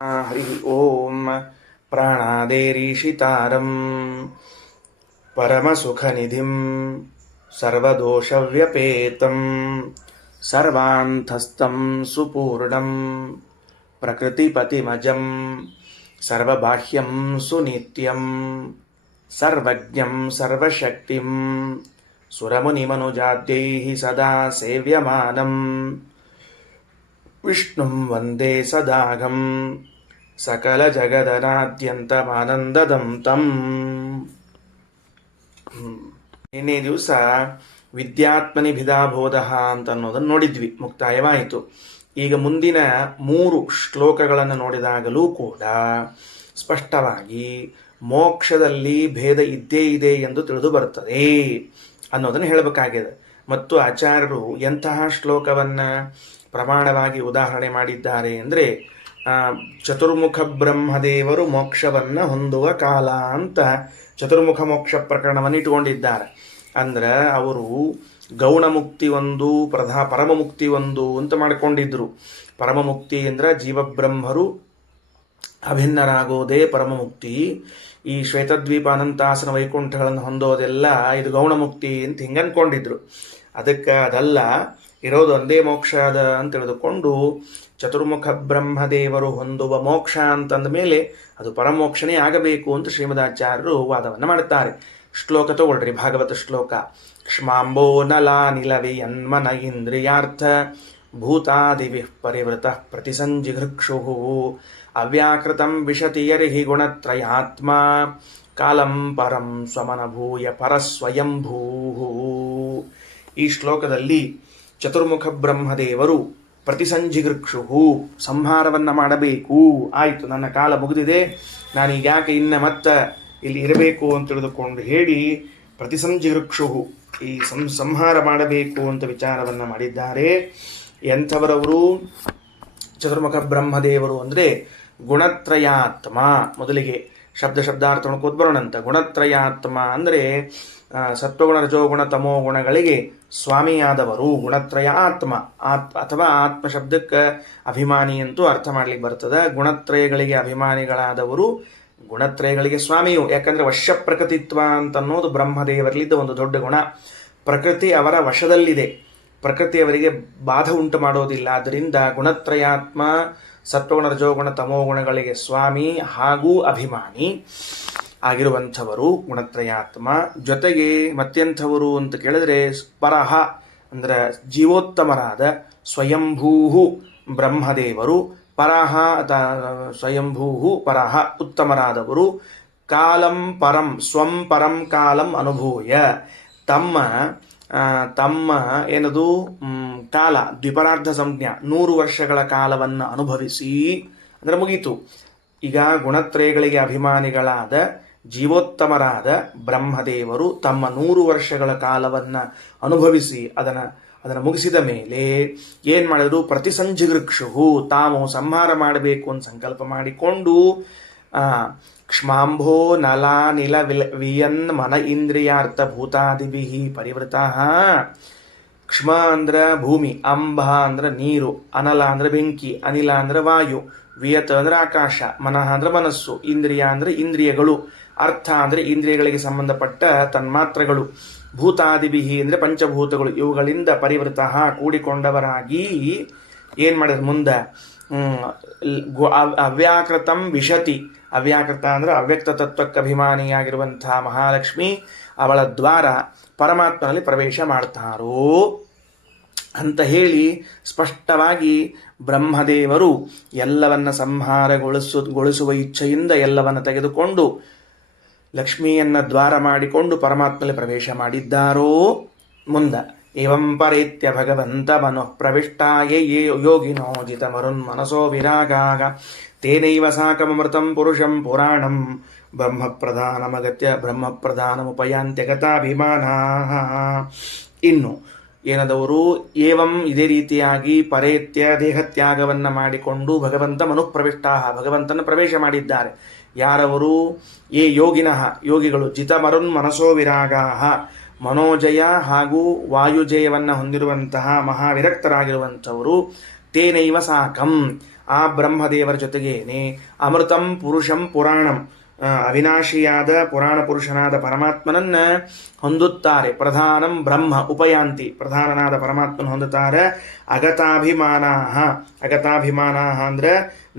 ಹರಿ ಓಂ ಪ್ರಾಣಾದೇರೀಶಿತಾರಂ ಪರಮಸುಖನಿಧಿಂ ಸರ್ವದೋಷವ್ಯಪೇತಂ ಸರ್ವಾಂತಸ್ಥಂ ಸುಪೂರ್ಣಂ ಪ್ರಕೃತಿಪತಿಮಜಂ ಸರ್ವಬಾಹ್ಯಂ ಸುನಿತ್ಯಂ ಸರ್ವಜ್ಞಂ ಸರ್ವಶಕ್ತಿಂ ಸುರಮುನಿಮನುಜಾದ್ಯೈಃ ಸದಾ ಸೇವ್ಯಮಾನಂ ವಿಷ್ಣುಂ ವಂದೇ ಸದಾಘಂ ಸಕಲ ಜಗದನಾದ್ಯಂತಮಾನಂದದಂ ತಂ. ನಿನ್ನೆ ದಿವಸ ವಿದ್ಯಾತ್ಮನಿ ಭಿದಾಬೋಧ ಅಂತ ಅನ್ನೋದನ್ನು ನೋಡಿದ್ವಿ, ಮುಕ್ತಾಯವಾಯಿತು. ಈಗ ಮುಂದಿನ 3 ಶ್ಲೋಕಗಳನ್ನು ನೋಡಿದಾಗಲೂ ಕೂಡ ಸ್ಪಷ್ಟವಾಗಿ ಮೋಕ್ಷದಲ್ಲಿ ಭೇದ ಇದ್ದೇ ಇದೆ ಎಂದು ತಿಳಿದು ಬರುತ್ತದೆ ಅನ್ನೋದನ್ನು ಹೇಳಬೇಕಾಗಿದೆ. ಮತ್ತು ಆಚಾರ್ಯರು ಎಂತಹ ಶ್ಲೋಕವನ್ನು ಪ್ರಮಾಣವಾಗಿ ಉದಾಹರಣೆ ಮಾಡಿದ್ದಾರೆ ಅಂದರೆ, ಚತುರ್ಮುಖ ಬ್ರಹ್ಮದೇವರು ಮೋಕ್ಷವನ್ನು ಹೊಂದುವ ಕಾಲ ಅಂತ ಚತುರ್ಮುಖ ಮೋಕ್ಷ ಪ್ರಕರಣವನ್ನು ಇಟ್ಟುಕೊಂಡಿದ್ದಾರೆ. ಅಂದ್ರೆ ಅವರು ಗೌಣಮುಕ್ತಿ ಒಂದು, ಪರಮಮುಕ್ತಿ ಒಂದು ಅಂತ ಮಾಡಿಕೊಂಡಿದ್ರು. ಪರಮಮುಕ್ತಿ ಅಂದ್ರೆ ಜೀವಬ್ರಹ್ಮರು ಅಭಿನ್ನರಾಗೋದೇ ಪರಮಮುಕ್ತಿ. ಈ ಶ್ವೇತದ್ವೀಪ ಅನಂತಾಸನ ವೈಕುಂಠಗಳನ್ನು ಹೊಂದೋದೆಲ್ಲ ಇದು ಗೌಣಮುಕ್ತಿ ಅಂತ ಹಿಂಗೆ ಅಂದ್ಕೊಂಡಿದ್ರು. ಅದಕ್ಕೆ ಅದಲ್ಲ, ಇರೋದು ಒಂದೇ ಮೋಕ್ಷ ಅದ ಅಂತ ತಿಳಿದುಕೊಂಡು ಚತುರ್ಮುಖ ಬ್ರಹ್ಮದೇವರು ಹೊಂದುವ ಮೋಕ್ಷ ಅಂತಂದ ಮೇಲೆ ಅದು ಪರಮೋಕ್ಷನೇ ಆಗಬೇಕು ಅಂತ ಶ್ರೀಮದಾಚಾರ್ಯರು ವಾದವನ್ನು ಮಾಡುತ್ತಾರೆ. ಶ್ಲೋಕ ತಗೊಳ್ರಿ, ಭಾಗವತ ಶ್ಲೋಕ. ಕ್ಷ್ಮಾಂಬೋ ನಲಾನಿಲವಿಯನ್ಮನ ಇಂದ್ರಿಯಾರ್ಥ ಭೂತಾದಿವಿ ಪರಿವೃತ ಪ್ರತಿಸಂಜಿಘೃಕ್ಷು ಅವ್ಯಾಕೃತಂ ವಿಶತಿಯರ್ಹಿ ಗುಣತ್ರಯಾತ್ಮ ಕಾಲಂ ಪರಂ ಸ್ವಮನಭೂಯ ಪರಸ್ವಯಂಭೂ. ಈ ಶ್ಲೋಕದಲ್ಲಿ ಚತುರ್ಮುಖ ಬ್ರಹ್ಮದೇವರು ಪ್ರತಿಸಂಜಿಗೃಕ್ಷು ಸಂಹಾರವನ್ನು ಮಾಡಬೇಕು. ಆಯಿತು, ನನ್ನ ಕಾಲ ಮುಗಿದಿದೆ, ನಾನೀಗ ಯಾಕೆ ಮತ್ತೆ ಇಲ್ಲಿ ಇರಬೇಕು ಅಂತ ತಿಳಿದುಕೊಂಡು ಹೇಳಿ ಪ್ರತಿಸಂಜಿಗೃಕ್ಷು ಈ ಸಂಹಾರ ಮಾಡಬೇಕು ಅಂತ ವಿಚಾರವನ್ನು ಮಾಡಿದ್ದಾರೆ. ಎಂಥವರವರು? ಚತುರ್ಮುಖ ಬ್ರಹ್ಮದೇವರು ಅಂದರೆ ಗುಣತ್ರಯಾತ್ಮ. ಮೊದಲಿಗೆ ಶಬ್ದಾರ್ಥ ಬರೋಣಂತ. ಗುಣತ್ರಯಾತ್ಮ ಅಂದರೆ ಸತ್ವಗುಣ ರಜೋಗುಣ ತಮೋ ಗುಣಗಳಿಗೆ ಸ್ವಾಮಿಯಾದವರು ಗುಣತ್ರಯ ಆತ್ಮ. ಅಥವಾ ಆತ್ಮ ಶಬ್ದಕ್ಕೆ ಅಭಿಮಾನಿ ಅಂತೂ ಅರ್ಥ ಮಾಡ್ಲಿಕ್ಕೆ ಬರ್ತದೆ. ಗುಣತ್ರಯಗಳಿಗೆ ಅಭಿಮಾನಿಗಳಾದವರು ಗುಣತ್ರಯಗಳಿಗೆ ಸ್ವಾಮಿಯು. ಯಾಕಂದ್ರೆ ವಶ್ಯ ಪ್ರಕೃತಿತ್ವ ಅಂತ ಅನ್ನೋದು ಬ್ರಹ್ಮದೇವರಲ್ಲಿದ್ದ ಒಂದು ದೊಡ್ಡ ಗುಣ. ಪ್ರಕೃತಿ ಅವರ ವಶದಲ್ಲಿದೆ, ಪ್ರಕೃತಿ ಅವರಿಗೆ ಬಾಧ ಉಂಟು ಮಾಡೋದಿಲ್ಲ. ಆದ್ದರಿಂದ ಗುಣತ್ರಯಾತ್ಮ, ಸತ್ವಗುಣ ರಜೋಗುಣ ತಮೋ ಗುಣಗಳಿಗೆ ಸ್ವಾಮಿ ಹಾಗೂ ಅಭಿಮಾನಿ ಆಗಿರುವಂಥವರು ಗುಣತ್ರಯಾತ್ಮ. ಜೊತೆಗೆ ಮತ್ತೆಂಥವರು ಅಂತ ಕೇಳಿದ್ರೆ ಪರಹ ಅಂದ್ರೆ ಜೀವೋತ್ತಮರಾದ ಸ್ವಯಂಭೂ ಬ್ರಹ್ಮದೇವರು. ಪರಹ ಸ್ವಯಂಭೂ ಪರಹ ಉತ್ತಮರಾದವರು. ಕಾಲಂ ಪರಂ ಸ್ವಂ ಪರಂ ಕಾಲಂ ಅನುಭೂಯ ತಮ್ಮ ಏನದು ಕಾಲ ದ್ವಿಪರಾರ್ಧ ಸಂಜ್ಞಾ 100 ವರ್ಷಗಳ ಕಾಲವನ್ನು ಅನುಭವಿಸಿ ಅಂದ್ರೆ ಮುಗೀತು. ಈಗ ಗುಣತ್ರಯಗಳಿಗೆ ಅಭಿಮಾನಿಗಳಾದ ಜೀವೋತ್ತಮರಾದ ಬ್ರಹ್ಮದೇವರು ತಮ್ಮ 100 ವರ್ಷಗಳ ಕಾಲವನ್ನು ಅನುಭವಿಸಿ ಅದನ್ನು ಮುಗಿಸಿದ ಮೇಲೆ ಏನು ಮಾಡಿದ್ರು? ಪ್ರತಿಸಂಜಿಗೃಕ್ಷು ತಾವು ಸಂಹಾರ ಮಾಡಬೇಕು ಅಂತ ಸಂಕಲ್ಪ ಮಾಡಿಕೊಂಡು ಕ್ಷ್ಮಾಂಭೋ ನಲಾ ನಿಲ ವಿಯನ್ ಮನ ಇಂದ್ರಿಯಾರ್ಥ ಭೂತಾದಿಭಿ ಪರಿವೃತ. ಕ್ಷ್ಮ ಅಂದ್ರೆ ಭೂಮಿ, ಅಂಬ ಅಂದ್ರೆ ನೀರು, ಅನಲ ಅಂದ್ರೆ ಬೆಂಕಿ, ಅನಿಲ ಅಂದ್ರೆ ವಾಯು, ವಿಯತ್ ಅಂದ್ರೆ ಆಕಾಶ, ಮನಃ ಅಂದ್ರೆ ಮನಸ್ಸು, ಇಂದ್ರಿಯ ಅಂದ್ರೆ ಇಂದ್ರಿಯಗಳು, ಅರ್ಥ ಅಂದ್ರೆ ಇಂದ್ರಿಯಗಳಿಗೆ ಸಂಬಂಧಪಟ್ಟ ತನ್ಮಾತ್ರಗಳು, ಭೂತಾದಿಬಿಹಿ ಅಂದ್ರೆ ಪಂಚಭೂತಗಳು. ಇವುಗಳಿಂದ ಪರಿವೃತ ಕೂಡಿಕೊಂಡವರಾಗಿ ಏನ್ ಮಾಡಿದ್ರು? ಮುಂದೆ ಅವ್ಯಾಕೃತಂ ವಿಶತಿ. ಅವ್ಯಾಕೃತ ಅಂದ್ರೆ ಅವ್ಯಕ್ತ ತತ್ವಕ್ಕೆ ಅಭಿಮಾನಿಯಾಗಿರುವಂತಹ ಮಹಾಲಕ್ಷ್ಮಿ ಅವಳ ದ್ವಾರ ಪರಮಾತ್ಮನಲ್ಲಿ ಪ್ರವೇಶ ಮಾಡ್ತಾರೋ ಅಂತ ಹೇಳಿ ಸ್ಪಷ್ಟವಾಗಿ ಬ್ರಹ್ಮದೇವರು ಎಲ್ಲವನ್ನ ಸಂಹಾರಗೊಳಿಸುವ ಇಚ್ಛೆಯಿಂದ ಎಲ್ಲವನ್ನ ತೆಗೆದುಕೊಂಡು ಲಕ್ಷ್ಮಿಯನ್ನ ದ್ವಾರ ಮಾಡಿಕೊಂಡು ಪರಮಾತ್ಮನಲ್ಲಿ ಪ್ರವೇಶ ಮಾಡಿದ್ದಾರೋ. ಮುಂದೆ ಏವಂ ಪರೇತ್ಯ ಭಗವಂತ ಮನಃ ಪ್ರವಿಷ್ಟಾಯ ಯೇ ಯೋಗಿನೋ ಜಿತ ಮರುನ್ ಮನಸೋ ವಿರಾಗಾಗ ತೇನೈವ ಸಾಕಮೃತಂ ಪುರುಷಂ ಪುರಾಣಂ ಬ್ರಹ್ಮಪ್ರಧಾನಮುಪಯಾಂತ್ಯಗತಾಭಿಮಾನ. ಇನ್ನು ಏನದವರು ಏವಂ ಇದೇ ರೀತಿಯಾಗಿ ಪರೇತ್ಯ ದೇಹತ್ಯಾಗವನ್ನು ಮಾಡಿಕೊಂಡು ಭಗವಂತ ಮನುಪ್ರವಿಷ್ಟಾ ಭಗವಂತನ ಪ್ರವೇಶ ಮಾಡಿದ್ದಾರೆ. ಯಾರವರು? ಏ ಯೋಗಿನಃ ಯೋಗಿಗಳು, ಜಿತಮರುನ್ ಮನಸೋ ವಿರಾಗಾಹ ಮನೋಜಯ ಹಾಗೂ ವಾಯುಜಯವನ್ನು ಹೊಂದಿರುವಂತಹ ಮಹಾವಿರಕ್ತರಾಗಿರುವಂಥವರು. ತೇನೈವ ಸಾಕಂ ಆ ಬ್ರಹ್ಮದೇವರ ಜೊತೆಗೇನೆ ಅಮೃತಂ ಪುರುಷಂ ಪುರಾಣಂ ಅವಿನಾಶಿಯಾದ ಪುರಾಣ ಪುರುಷನಾದ ಪರಮಾತ್ಮನನ್ನ ಹೊಂದುತ್ತಾರೆ. ಪ್ರಧಾನಂ ಬ್ರಹ್ಮ ಉಪಯಾಂತಿ, ಪ್ರಧಾನನಾದ ಪರಮಾತ್ಮನ ಹೊಂದುತ್ತಾರೆ. ಅಗತಾಭಿಮಾನ ಅಂದ್ರೆ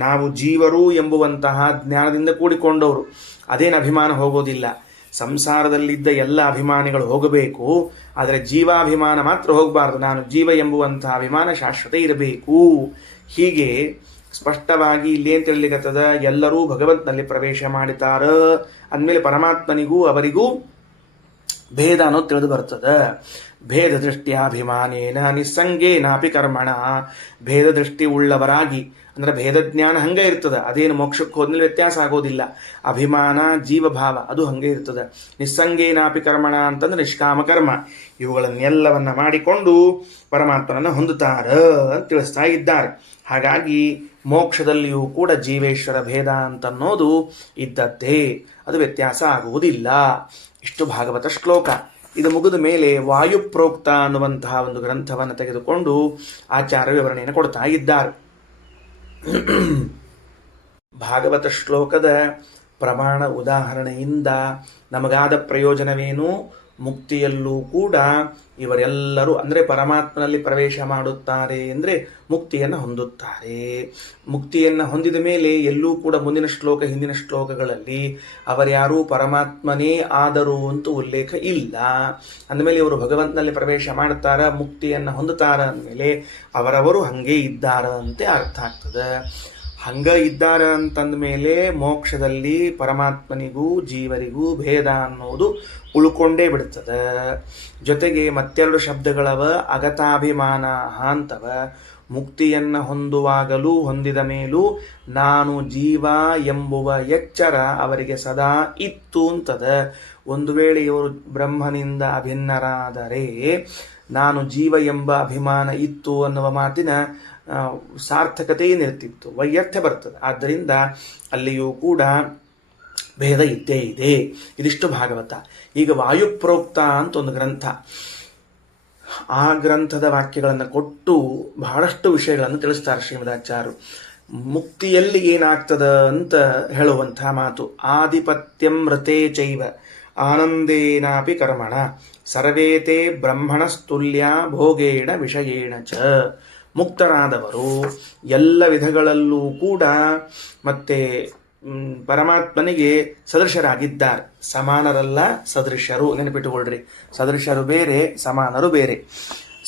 ನಾವು ಜೀವರು ಎಂಬುವಂತಹ ಜ್ಞಾನದಿಂದ ಕೂಡಿಕೊಂಡವರು. ಅದೇನು ಅಭಿಮಾನ ಹೋಗೋದಿಲ್ಲ. ಸಂಸಾರದಲ್ಲಿದ್ದ ಎಲ್ಲ ಅಭಿಮಾನಿಗಳು ಹೋಗಬೇಕು, ಆದರೆ ಜೀವಾಭಿಮಾನ ಮಾತ್ರ ಹೋಗಬಾರದು. ನಾನು ಜೀವ ಎಂಬುವಂತಹ ಅಭಿಮಾನ ಶಾಶ್ವತ ಇರಬೇಕು. ಹೀಗೆ ಸ್ಪಷ್ಟವಾಗಿ ಇಲ್ಲೇನು ತಿಳಿಲಿಕತ್ತದ, ಎಲ್ಲರೂ ಭಗವಂತನಲ್ಲಿ ಪ್ರವೇಶ ಮಾಡಿತಾರ ಅಂದಮೇಲೆ ಪರಮಾತ್ಮನಿಗೂ ಅವರಿಗೂ ಭೇದ ಅನ್ನೋದು ತಿಳಿದು ಬರ್ತದೆ. ಭೇದ ದೃಷ್ಟಿಯಾಭಿಮಾನೇನ ನಿಸ್ಸಂಗೇನಾಪಿ ಕರ್ಮಣ, ಭೇದ ದೃಷ್ಟಿ ಉಳ್ಳವರಾಗಿ ಅಂದ್ರೆ ಭೇದ ಜ್ಞಾನ ಹಂಗೆ ಇರ್ತದೆ. ಅದೇನು ಮೋಕ್ಷಕ್ಕೆ ಹೋದ್ಮೇಲೆ ವ್ಯತ್ಯಾಸ ಆಗೋದಿಲ್ಲ. ಅಭಿಮಾನ ಜೀವಭಾವ ಅದು ಹಂಗೆ ಇರ್ತದೆ. ನಿಸ್ಸಂಗೇನಾಪಿ ಕರ್ಮಣ ಅಂತಂದ್ರೆ ನಿಷ್ಕಾಮ ಕರ್ಮ, ಇವುಗಳನ್ನೆಲ್ಲವನ್ನ ಮಾಡಿಕೊಂಡು ಪರಮಾತ್ಮನನ್ನು ಹೊಂದುತ್ತಾರ ಅಂತ ತಿಳಿಸ್ತಾ ಇದ್ದಾರೆ. ಹಾಗಾಗಿ ಮೋಕ್ಷದಲ್ಲಿಯೂ ಕೂಡ ಜೀವೇಶ್ವರ ಭೇದ ಅಂತನ್ನೋದು ಇದ್ದದ್ದೇ, ಅದು ವ್ಯತ್ಯಾಸ ಆಗುವುದಿಲ್ಲ. ಇಷ್ಟು ಭಾಗವತ ಶ್ಲೋಕ. ಇದು ಮುಗಿದ ಮೇಲೆ ವಾಯುಪ್ರೋಕ್ತ ಅನ್ನುವಂತಹ ಒಂದು ಗ್ರಂಥವನ್ನು ತೆಗೆದುಕೊಂಡು ಆಚಾರ್ಯ ವಿವರಣೆಯನ್ನು ಕೊಡ್ತಾ ಇದ್ದಾರೆ. ಭಾಗವತ ಶ್ಲೋಕದ ಪ್ರಮಾಣ ಉದಾಹರಣೆಯಿಂದ ನಮಗಾದ ಪ್ರಯೋಜನವೇನು? ಮುಕ್ತಿಯಲ್ಲೂ ಕೂಡ ಇವರೆಲ್ಲರೂ ಅಂದರೆ ಪರಮಾತ್ಮನಲ್ಲಿ ಪ್ರವೇಶ ಮಾಡುತ್ತಾರೆ ಅಂದರೆ ಮುಕ್ತಿಯನ್ನು ಹೊಂದುತ್ತಾರೆ. ಮುಕ್ತಿಯನ್ನು ಹೊಂದಿದ ಮೇಲೆ ಎಲ್ಲೂ ಕೂಡ ಮುಂದಿನ ಶ್ಲೋಕ ಹಿಂದಿನ ಶ್ಲೋಕಗಳಲ್ಲಿ ಅವರ್ಯಾರೂ ಪರಮಾತ್ಮನೇ ಆದರು ಅಂತ ಉಲ್ಲೇಖ ಇಲ್ಲ. ಅಂದಮೇಲೆ ಇವರು ಭಗವಂತನಲ್ಲಿ ಪ್ರವೇಶ ಮಾಡುತ್ತಾರ, ಮುಕ್ತಿಯನ್ನು ಹೊಂದುತ್ತಾರ ಅಂದಮೇಲೆ ಅವರವರು ಹಂಗೆ ಇದ್ದಾರ ಅಂತೆ ಅರ್ಥ ಆಗ್ತದೆ. ಹಂಗ ಇದ್ದಾರ ಅಂತಂದ ಮೇಲೆ ಮೋಕ್ಷದಲ್ಲಿ ಪರಮಾತ್ಮನಿಗೂ ಜೀವರಿಗೂ ಭೇದ ಅನ್ನೋದು ಉಳ್ಕೊಂಡೇ ಬಿಡ್ತದೆ. ಜೊತೆಗೆ ಮತ್ತೆರಡು ಶಬ್ದಗಳವ, ಅಗತಾಭಿಮಾನ ಅಂತವ. ಮುಕ್ತಿಯನ್ನು ಹೊಂದುವಾಗಲೂ ಹೊಂದಿದ ಮೇಲೂ ನಾನು ಜೀವ ಎಂಬುವ ಎಚ್ಚರ ಅವರಿಗೆ ಸದಾ ಇತ್ತು ಅಂತದ. ಒಂದು ವೇಳೆ ಇವರು ಬ್ರಹ್ಮನಿಂದ ಅಭಿನ್ನರಾದರೆ ನಾನು ಜೀವ ಎಂಬ ಅಭಿಮಾನ ಇತ್ತು ಅನ್ನುವ ಮಾತಿನ ಸಾರ್ಥಕತೆ ಏನಿರ್ತಿತ್ತು, ವೈಯರ್ಥ್ಯ ಬರ್ತದೆ. ಆದ್ದರಿಂದ ಅಲ್ಲಿಯೂ ಕೂಡ ಭೇದ ಇದ್ದೇ ಇದೆ. ಇದಿಷ್ಟು ಭಾಗವತ. ಈಗ ವಾಯುಪ್ರೋಕ್ತ ಅಂತ ಒಂದು ಗ್ರಂಥ, ಆ ಗ್ರಂಥದ ವಾಕ್ಯಗಳನ್ನು ಕೊಟ್ಟು ಬಹಳಷ್ಟು ವಿಷಯಗಳನ್ನು ತಿಳಿಸ್ತಾರೆ ಶ್ರೀಮದಾಚಾರ್ಯರು. ಮುಕ್ತಿಯಲ್ಲಿ ಏನಾಗ್ತದ ಅಂತ ಹೇಳುವಂಥ ಮಾತು. ಆಧಿಪತ್ಯಂ ರತೆ ಚೈವ ಆನಂದೇನಾಪಿ ಕರ್ಮಣ ಸರ್ವೇತೆ ಬ್ರಹ್ಮಣಸ್ತುಲ್ಯ ಭೋಗೇಣ ವಿಷಯೇಣ ಚ. ಮುಕ್ತರಾದವರು ಎಲ್ಲ ವಿಧಗಳಲ್ಲೂ ಕೂಡ ಮತ್ತೆ ಪರಮಾತ್ಮನಿಗೆ ಸದೃಶರಾಗಿದ್ದಾರೆ. ಸಮಾನರಲ್ಲ, ಸದೃಶರು. ನೆನಪಿಟ್ಟುಕೊಳ್ರಿ, ಸದೃಶರು ಬೇರೆ, ಸಮಾನರು ಬೇರೆ.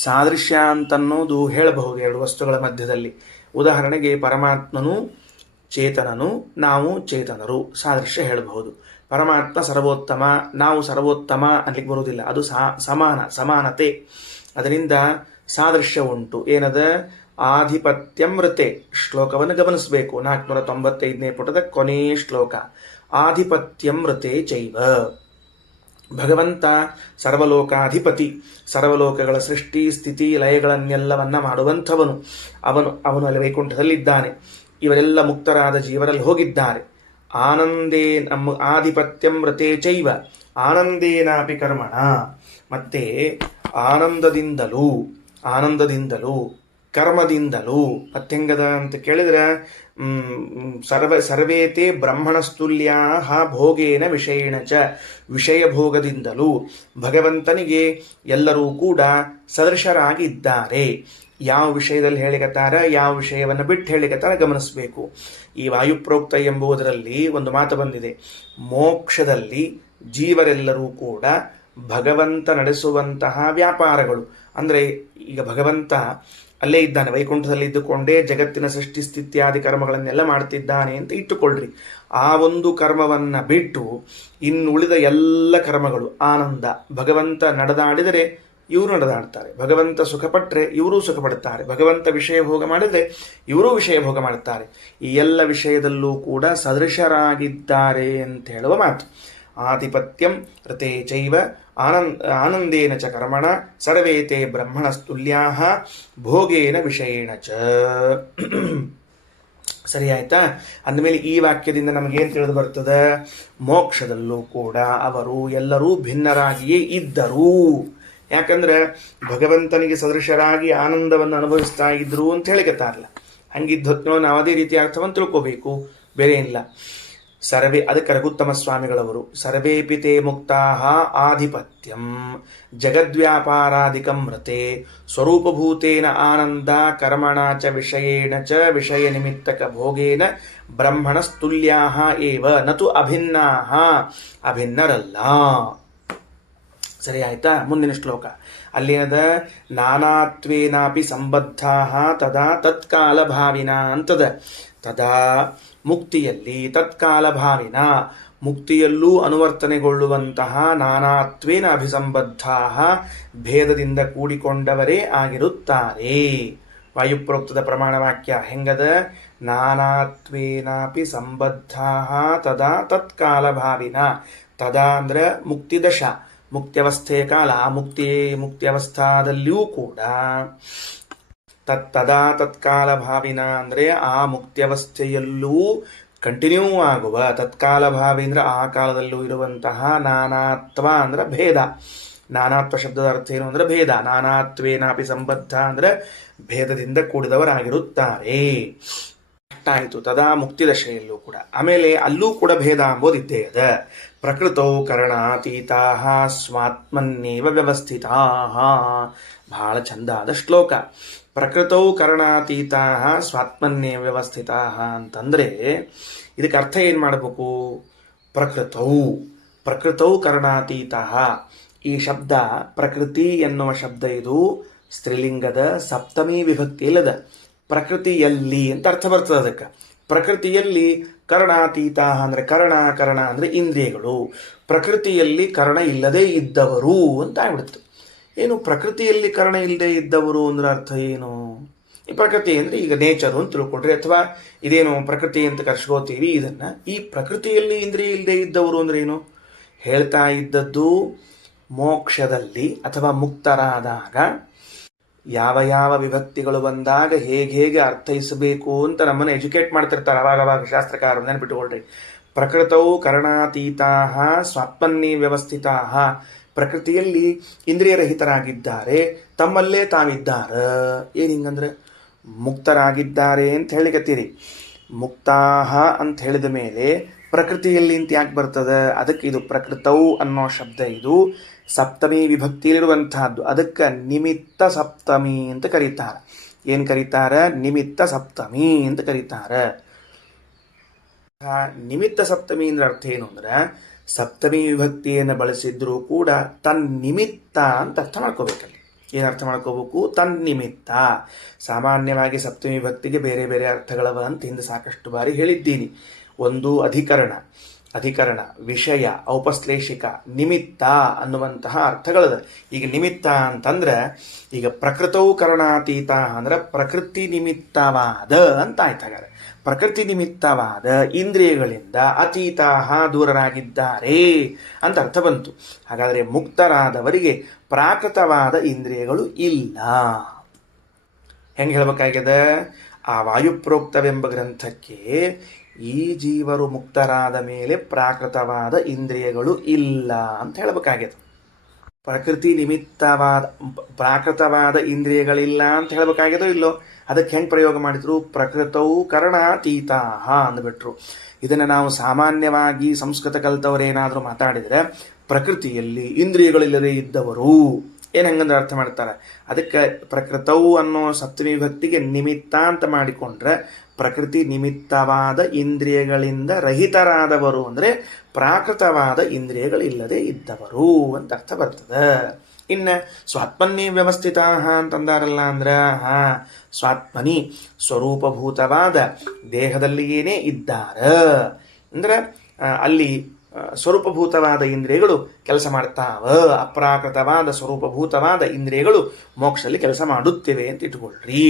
ಸಾದೃಶ್ಯ ಅಂತನ್ನೋದು ಹೇಳಬಹುದು ಎರಡು ವಸ್ತುಗಳ ಮಧ್ಯದಲ್ಲಿ. ಉದಾಹರಣೆಗೆ ಪರಮಾತ್ಮನು ಚೇತನನು, ನಾವು ಚೇತನರು, ಸಾದೃಶ್ಯ ಹೇಳಬಹುದು. ಪರಮಾತ್ಮ ಸರ್ವೋತ್ತಮ, ನಾವು ಸರ್ವೋತ್ತಮ ಅನ್ಲಿಕ್ಕೆ ಬರುವುದಿಲ್ಲ. ಅದು ಸಮಾನತೆ. ಅದರಿಂದ ಸಾದೃಶ್ಯ ಉಂಟು. ಏನದ? ಆಧಿಪತ್ಯಂ ವೃತೆ. ಶ್ಲೋಕವನ್ನು ಗಮನಿಸಬೇಕು. 495ನೇ ಪುಟದ ಕೊನೆಯ ಶ್ಲೋಕ. ಆಧಿಪತ್ಯಂ ವೃತೆ ಚೈವ. ಭಗವಂತ ಸರ್ವಲೋಕಾಧಿಪತಿ, ಸರ್ವಲೋಕಗಳ ಸೃಷ್ಟಿ ಸ್ಥಿತಿ ಲಯಗಳನ್ನೆಲ್ಲವನ್ನ ಮಾಡುವಂಥವನು. ಅವನು ಅಲ್ಲಿ ವೈಕುಂಠದಲ್ಲಿದ್ದಾನೆ. ಇವರೆಲ್ಲ ಮುಕ್ತರಾದ ಜೀವರಲ್ಲಿ ಹೋಗಿದ್ದಾರೆ. ಆನಂದೇ ನಮ್ಮ ಆಧಿಪತ್ಯಂ ವೃತೆ ಚೈವ ಆನಂದೇನಾಪಿ ಕರ್ಮಣ. ಮತ್ತೆ ಆನಂದದಿಂದಲೂ ಕರ್ಮದಿಂದಲೂ ಮತ್ತೆಂಗದ ಅಂತ ಕೇಳಿದ್ರೆ ಸರ್ವೇತೆ ಬ್ರಹ್ಮಣಸ್ತುಲ್ಯಾ ಭೋಗೇನ ವಿಷಯೇಣ ಚ. ವಿಷಯ ಭೋಗದಿಂದಲೂ ಭಗವಂತನಿಗೆ ಎಲ್ಲರೂ ಕೂಡ ಸದೃಶರಾಗಿದ್ದಾರೆ. ಯಾವ ವಿಷಯದಲ್ಲಿ ಹೇಳಿಕತ್ತಾರ, ಯಾವ ವಿಷಯವನ್ನು ಬಿಟ್ಟು ಹೇಳಿಕತ್ತಾರ ಗಮನಿಸಬೇಕು. ಈ ವಾಯುಪ್ರೋಕ್ತ ಎಂಬುದರಲ್ಲಿ ಒಂದು ಮಾತು ಬಂದಿದೆ. ಮೋಕ್ಷದಲ್ಲಿ ಜೀವರೆಲ್ಲರೂ ಕೂಡ ಭಗವಂತ ನಡೆಸುವಂತಹ ವ್ಯಾಪಾರಗಳು, ಅಂದರೆ ಈಗ ಭಗವಂತ ಅಲ್ಲೇ ಇದ್ದಾನೆ, ವೈಕುಂಠದಲ್ಲಿ ಇದ್ದುಕೊಂಡೇ ಜಗತ್ತಿನ ಸೃಷ್ಟಿ ಸ್ಥಿತ್ಯಾದಿ ಕರ್ಮಗಳನ್ನೆಲ್ಲ ಮಾಡ್ತಿದ್ದಾನೆ ಅಂತ ಇಟ್ಟುಕೊಳ್ಳ್ರಿ. ಆ ಒಂದು ಕರ್ಮವನ್ನ ಬಿಟ್ಟು ಇನ್ನುಳಿದ ಎಲ್ಲ ಕರ್ಮಗಳು ಆನಂದ. ಭಗವಂತ ನಡೆದಾಡಿದರೆ ಇವರು ನಡೆದಾಡ್ತಾರೆ, ಭಗವಂತ ಸುಖಪಟ್ಟರೆ ಇವರೂ ಸುಖಪಡುತ್ತಾರೆ, ಭಗವಂತ ವಿಷಯ ಭೋಗ ಮಾಡಿದರೆ ಇವರೂ ವಿಷಯ ಭೋಗ ಮಾಡುತ್ತಾರೆ. ಈ ಎಲ್ಲ ವಿಷಯದಲ್ಲೂ ಕೂಡ ಸದೃಶರಾಗಿದ್ದಾರೆ ಅಂತ ಹೇಳುವ ಮಾತು. ಆಧಿಪತ್ಯಂ ರತೆ ಚೈವ ಆನಂದೇನ ಚ ಕರ್ಮಣ ಸರ್ವೇತೆ ಬ್ರಹ್ಮಣಸ್ತುಲ್ಯಾ ಭೋಗೇನ ವಿಷಯೇಣ ಚ. ಸರಿ ಆಯ್ತಾ? ಅಂದಮೇಲೆ ಈ ವಾಕ್ಯದಿಂದ ನಮಗೇನು ತಿಳಿದು ಬರ್ತದೆ? ಮೋಕ್ಷದಲ್ಲೂ ಕೂಡ ಅವರು ಎಲ್ಲರೂ ಭಿನ್ನರಾಗಿಯೇ ಇದ್ದರು. ಯಾಕಂದ್ರೆ ಭಗವಂತನಿಗೆ ಸದೃಶರಾಗಿ ಆನಂದವನ್ನು ಅನುಭವಿಸ್ತಾ ಇದ್ರು ಅಂತ ಹೇಳಿಕತ್ತಾರಲ್ಲ. ಹಂಗಿದ್ದ ಹೊತ್ತಿನೊಳಗೆ ನಾವು ಅದೇ ರೀತಿ ಅರ್ಥವನ್ನು ತಿಳ್ಕೋಬೇಕು, ಬೇರೆ ಏನಿಲ್ಲ. ಸರ್ವೇ, ಅದಕ್ಕೆ ರಘುತ್ತಮ ಸ್ವಾಮಿಗಳವರು ಸರ್ವೇಪಿ ತೇ ಮುಕ್ತಾಹ ಆಧಿಪತ್ಯಂ ಜಗದ್ವ್ಯಾಪಾರಾಧಿಕಂ ಮೃತೆ ಸ್ವರೂಪಭೂತೇನ ಆನಂದ ಕರ್ಮಣ ಚ ವಿಷಯೇಣ ಚ ವಿಷಯ ನಿಮಿತ್ತಕ ಭೋಗೇನ ಬ್ರಹ್ಮಣಸ್ತುಲ್ಯಾಹ ಏವ ನತು ಅಭಿನ್ನಾಹ, ಅಭಿನ್ನರಲ್ಲ. ಸರಿ ಆಯ್ತಾ? ಮುಂದಿನ ಶ್ಲೋಕ ಅಲ್ಲೇನದ, ನಾನಾತ್ವೇನಾಪಿ ಸಂಬದ್ಧಾಹ ತದಾ ತತ್ಕಾಲ ಭಾವಿನ ಅಂತದ. ತದಾ ಮುಕ್ತಿಯಲ್ಲಿ ತತ್ಕಾಲ ಭಾವಿನ, ಮುಕ್ತಿಯಲ್ಲೂ ಅನುವರ್ತನೆಗೊಳ್ಳುವಂತಹ ನಾನಾತ್ವೇನ ಅಭಿಸಂಬದ್ಧಾ, ಭೇದದಿಂದ ಕೂಡಿಕೊಂಡವರೇ ಆಗಿರುತ್ತಾರೆ. ವಾಯುಪ್ರೋಕ್ತದ ಪ್ರಮಾಣ ವಾಕ್ಯ ಹೆಂಗದ? ನಾನಾತ್ವೇನಾಪಿ ಸಂಬದ್ಧಾ ತದಾ ತತ್ಕಾಲ ಭಾವಿನ. ತದಾ ಅಂದ್ರೆ ಮುಕ್ತಿದಶ, ಮುಕ್ತ್ಯವಸ್ಥೆಯ ಕಾಲ. ಆ ಮುಕ್ತ್ಯವಸ್ಥಾದಲ್ಲಿಯೂ ಕೂಡ ತದಾ ತತ್ಕಾಲ ಭಾವಿನ ಅಂದ್ರೆ ಆ ಮುಕ್ತ್ಯವಸ್ಥೆಯಲ್ಲೂ ಕಂಟಿನ್ಯೂ ಆಗುವ, ತತ್ಕಾಲ ಭಾವಿ ಅಂದ್ರೆ ಆ ಕಾಲದಲ್ಲೂ ಇರುವಂತಹ ನಾನಾತ್ವ ಅಂದ್ರೆ ಭೇದ. ನಾನಾತ್ವ ಶಬ್ದದ ಅರ್ಥ ಏನು ಅಂದ್ರೆ ಭೇದ. ನಾನಾತ್ವೇನಾಪಿ ಸಂಬದ್ಧ ಅಂದ್ರೆ ಭೇದದಿಂದ ಕೂಡಿದವರಾಗಿರುತ್ತಾರೆ. ಅಷ್ಟಾಯಿತು ತದಾ ಮುಕ್ತಿದಶೆಯಲ್ಲೂ ಕೂಡ. ಆಮೇಲೆ ಅಲ್ಲೂ ಕೂಡ ಭೇದ ಎಂಬುದಿದ್ದೇ ಅದ. ಪ್ರಕೃತೌ ಕರಣಾತೀತಾ ಸ್ವಾತ್ಮನ್ನೇವ ವ್ಯವಸ್ಥಿತಾ. ಬಹಳ ಚಂದಾದ ಶ್ಲೋಕ. ಪ್ರಕೃತೌ ಕರಣಾತೀತಾ ಸ್ವಾತ್ಮನ್ನೇ ವ್ಯವಸ್ಥಿತಾ ಅಂತಂದ್ರೆ ಇದಕ್ಕೆ ಅರ್ಥ ಏನು ಮಾಡಬೇಕು? ಪ್ರಕೃತೌ ಕರಣಾತೀತಾ. ಈ ಶಬ್ದ ಪ್ರಕೃತಿ ಎನ್ನುವ ಶಬ್ದ ಇದು ಸ್ತ್ರೀಲಿಂಗದ ಸಪ್ತಮಿ ವಿಭಕ್ತಿಯಲ್ಲದ. ಪ್ರಕೃತಿಯಲ್ಲಿ ಅಂತ ಅರ್ಥ ಬರ್ತದೆ ಅದಕ್ಕೆ. ಪ್ರಕೃತಿಯಲ್ಲಿ ಕರ್ಣಾತೀತ ಅಂದ್ರೆ ಕರ್ಣ ಅಂದ್ರೆ ಇಂದ್ರಿಯಗಳು. ಪ್ರಕೃತಿಯಲ್ಲಿ ಕರ್ಣ ಇಲ್ಲದೆ ಇದ್ದವರು ಅಂತ ಆಗ್ಬಿಡುತ್ತೆ. ಏನು ಪ್ರಕೃತಿಯಲ್ಲಿ ಕರ್ಣ ಇಲ್ಲದೆ ಇದ್ದವರು ಅಂದ್ರೆ ಅರ್ಥ ಏನು? ಈ ಪ್ರಕೃತಿ ಅಂದ್ರೆ ಈಗ ನೇಚರು ಅಂತ ತಿಳ್ಕೊಂಡ್ರಿ, ಅಥವಾ ಇದೇನು ಪ್ರಕೃತಿ ಅಂತ ಕರ್ಸ್ಕೋತೀವಿ ಇದನ್ನ. ಈ ಪ್ರಕೃತಿಯಲ್ಲಿ ಇಂದ್ರಿಯ ಇಲ್ಲದೆ ಇದ್ದವರು ಅಂದ್ರೆ ಏನು? ಹೇಳ್ತಾ ಇದ್ದದ್ದು ಮೋಕ್ಷದಲ್ಲಿ ಅಥವಾ ಮುಕ್ತರಾದಾಗ ಯಾವ ಯಾವ ವಿಭಕ್ತಿಗಳು ಬಂದಾಗ ಹೇಗೆ ಅರ್ಥೈಸಬೇಕು ಅಂತ ನಮ್ಮನ್ನು ಎಜುಕೇಟ್ ಮಾಡ್ತಿರ್ತಾರೆ ಅವಾಗವಾಗ ಶಾಸ್ತ್ರಕಾರರು, ನೆನಪಿಟ್ಟುಕೊಳ್ರಿ. ಪ್ರಕೃತೌ ಕರ್ಣಾತೀತಾ ಸ್ವಾತ್ಮನ್ನೇ ವ್ಯವಸ್ಥಿತಾ. ಪ್ರಕೃತಿಯಲ್ಲಿ ಇಂದ್ರಿಯರಹಿತರಾಗಿದ್ದಾರೆ, ತಮ್ಮಲ್ಲೇ ತಾವಿದ್ದಾರ. ಏನು ಹಿಂಗಂದ್ರೆ ಮುಕ್ತರಾಗಿದ್ದಾರೆ ಅಂತ ಹೇಳಿಕತ್ತೀರಿ. ಮುಕ್ತಾಹ ಅಂತ ಹೇಳಿದ ಮೇಲೆ ಪ್ರಕೃತಿಯಲ್ಲಿ ಅಂತ ಯಾಕೆ ಬರ್ತದ? ಅದಕ್ಕೆ ಇದು ಪ್ರಕೃತೌ ಅನ್ನೋ ಶಬ್ದ ಇದು ಸಪ್ತಮಿ ವಿಭಕ್ತಿಯಲ್ಲಿರುವಂತಹದ್ದು. ಅದಕ್ಕೆ ನಿಮಿತ್ತ ಸಪ್ತಮಿ ಅಂತ ಕರೀತಾರ. ಏನ್ ಕರೀತಾರ? ನಿಮಿತ್ತ ಸಪ್ತಮಿ ಅಂತ ಕರೀತಾರ. ನಿಮಿತ್ತ ಸಪ್ತಮಿ ಅಂದ್ರೆ ಅರ್ಥ ಏನು ಅಂದ್ರೆ ಸಪ್ತಮಿ ವಿಭಕ್ತಿಯನ್ನು ಬಳಸಿದ್ರು ಕೂಡ ತನ್ನಿಮಿತ್ತ ಅಂತ ಅರ್ಥ ಮಾಡ್ಕೋಬೇಕಲ್ಲಿ. ಏನು ಅರ್ಥ ಮಾಡ್ಕೋಬೇಕು? ತನ್ನಿಮಿತ್ತ. ಸಾಮಾನ್ಯವಾಗಿ ಸಪ್ತಮಿ ವಿಭಕ್ತಿಗೆ ಬೇರೆ ಬೇರೆ ಅರ್ಥಗಳವ ಅಂತ ಹಿಂದೆ ಸಾಕಷ್ಟು ಬಾರಿ ಹೇಳಿದ್ದೀನಿ. ಒಂದು ಅಧಿಕರಣ, ವಿಷಯ, ಔಪಶ್ಲೇಷಿಕ, ನಿಮಿತ್ತ ಅನ್ನುವಂತಹ ಅರ್ಥಗಳದ. ಈಗ ನಿಮಿತ್ತ ಅಂತಂದ್ರೆ ಈಗ ಪ್ರಕೃತೌ ಕರ್ಣಾತೀತ ಅಂದ್ರೆ ಪ್ರಕೃತಿ ನಿಮಿತ್ತವಾದ ಅಂತ ಆಯ್ತಾಗಾರೆ. ಪ್ರಕೃತಿ ನಿಮಿತ್ತವಾದ ಇಂದ್ರಿಯಗಳಿಂದ ಅತೀತಾಹ ದೂರರಾಗಿದ್ದಾರೆ ಅಂತ ಅರ್ಥ ಬಂತು. ಹಾಗಾದರೆ ಮುಕ್ತರಾದವರಿಗೆ ಪ್ರಾಕೃತವಾದ ಇಂದ್ರಿಯಗಳು ಇಲ್ಲ. ಹೆಂಗೆ ಹೇಳ್ಬೇಕಾಗ್ಯದ? ಆ ವಾಯುಪ್ರೋಕ್ತವೆಂಬ ಗ್ರಂಥಕ್ಕೆ ಈ ಜೀವರು ಮುಕ್ತರಾದ ಮೇಲೆ ಪ್ರಾಕೃತವಾದ ಇಂದ್ರಿಯಗಳು ಇಲ್ಲ ಅಂತ ಹೇಳಬೇಕಾಗ್ಯದ. ಪ್ರಕೃತಿ ನಿಮಿತ್ತವಾದ ಪ್ರಾಕೃತವಾದ ಇಂದ್ರಿಯಗಳಿಲ್ಲ ಅಂತ ಹೇಳಬೇಕಾಗ್ಯದೋ ಇಲ್ಲೋ? ಅದಕ್ಕೆ ಹೆಂಗೆ ಪ್ರಯೋಗ ಮಾಡಿದ್ರು? ಪ್ರಕೃತವು ಕರ್ಣಾತೀತಾ ಅಂದ್ಬಿಟ್ರು. ಇದನ್ನು ನಾವು ಸಾಮಾನ್ಯವಾಗಿ ಸಂಸ್ಕೃತ ಕಲಿತವರೇನಾದರೂ ಮಾತಾಡಿದರೆ ಪ್ರಕೃತಿಯಲ್ಲಿ ಇಂದ್ರಿಯಗಳಿಲ್ಲದೆ ಇದ್ದವರು ಏನು ಹೆಂಗಂದ್ರೆ ಅರ್ಥ ಮಾಡ್ತಾರೆ. ಅದಕ್ಕೆ ಪ್ರಕೃತವು ಅನ್ನೋ ಸಪ್ತಮಿ ವಿಭಕ್ತಿಗೆ ನಿಮಿತ್ತ ಅಂತ ಮಾಡಿಕೊಂಡ್ರೆ ಪ್ರಕೃತಿ ನಿಮಿತ್ತವಾದ ಇಂದ್ರಿಯಗಳಿಂದ ರಹಿತರಾದವರು ಅಂದರೆ ಪ್ರಾಕೃತವಾದ ಇಂದ್ರಿಯಗಳಿಲ್ಲದೆ ಇದ್ದವರು ಅಂತ ಅರ್ಥ ಬರ್ತದೆ. ಇನ್ನು ಸ್ವಾತ್ಮನ್ನೇ ವ್ಯವಸ್ಥಿತ ಅಂತಂದಾರಲ್ಲ ಅಂದ್ರೆ ಸ್ವಾತ್ಮನಿ ಸ್ವರೂಪಭೂತವಾದ ದೇಹದಲ್ಲಿಯೇನೇ ಇದ್ದಾರ ಅಂದ್ರೆ ಅಲ್ಲಿ ಸ್ವರೂಪಭೂತವಾದ ಇಂದ್ರಿಯಗಳು ಕೆಲಸ ಮಾಡ್ತಾವ. ಅಪ್ರಾಕೃತವಾದ ಸ್ವರೂಪಭೂತವಾದ ಇಂದ್ರಿಯಗಳು ಮೋಕ್ಷದಲ್ಲಿ ಕೆಲಸ ಮಾಡುತ್ತಿವೆ ಅಂತ ಇಟ್ಕೊಳ್ರಿ.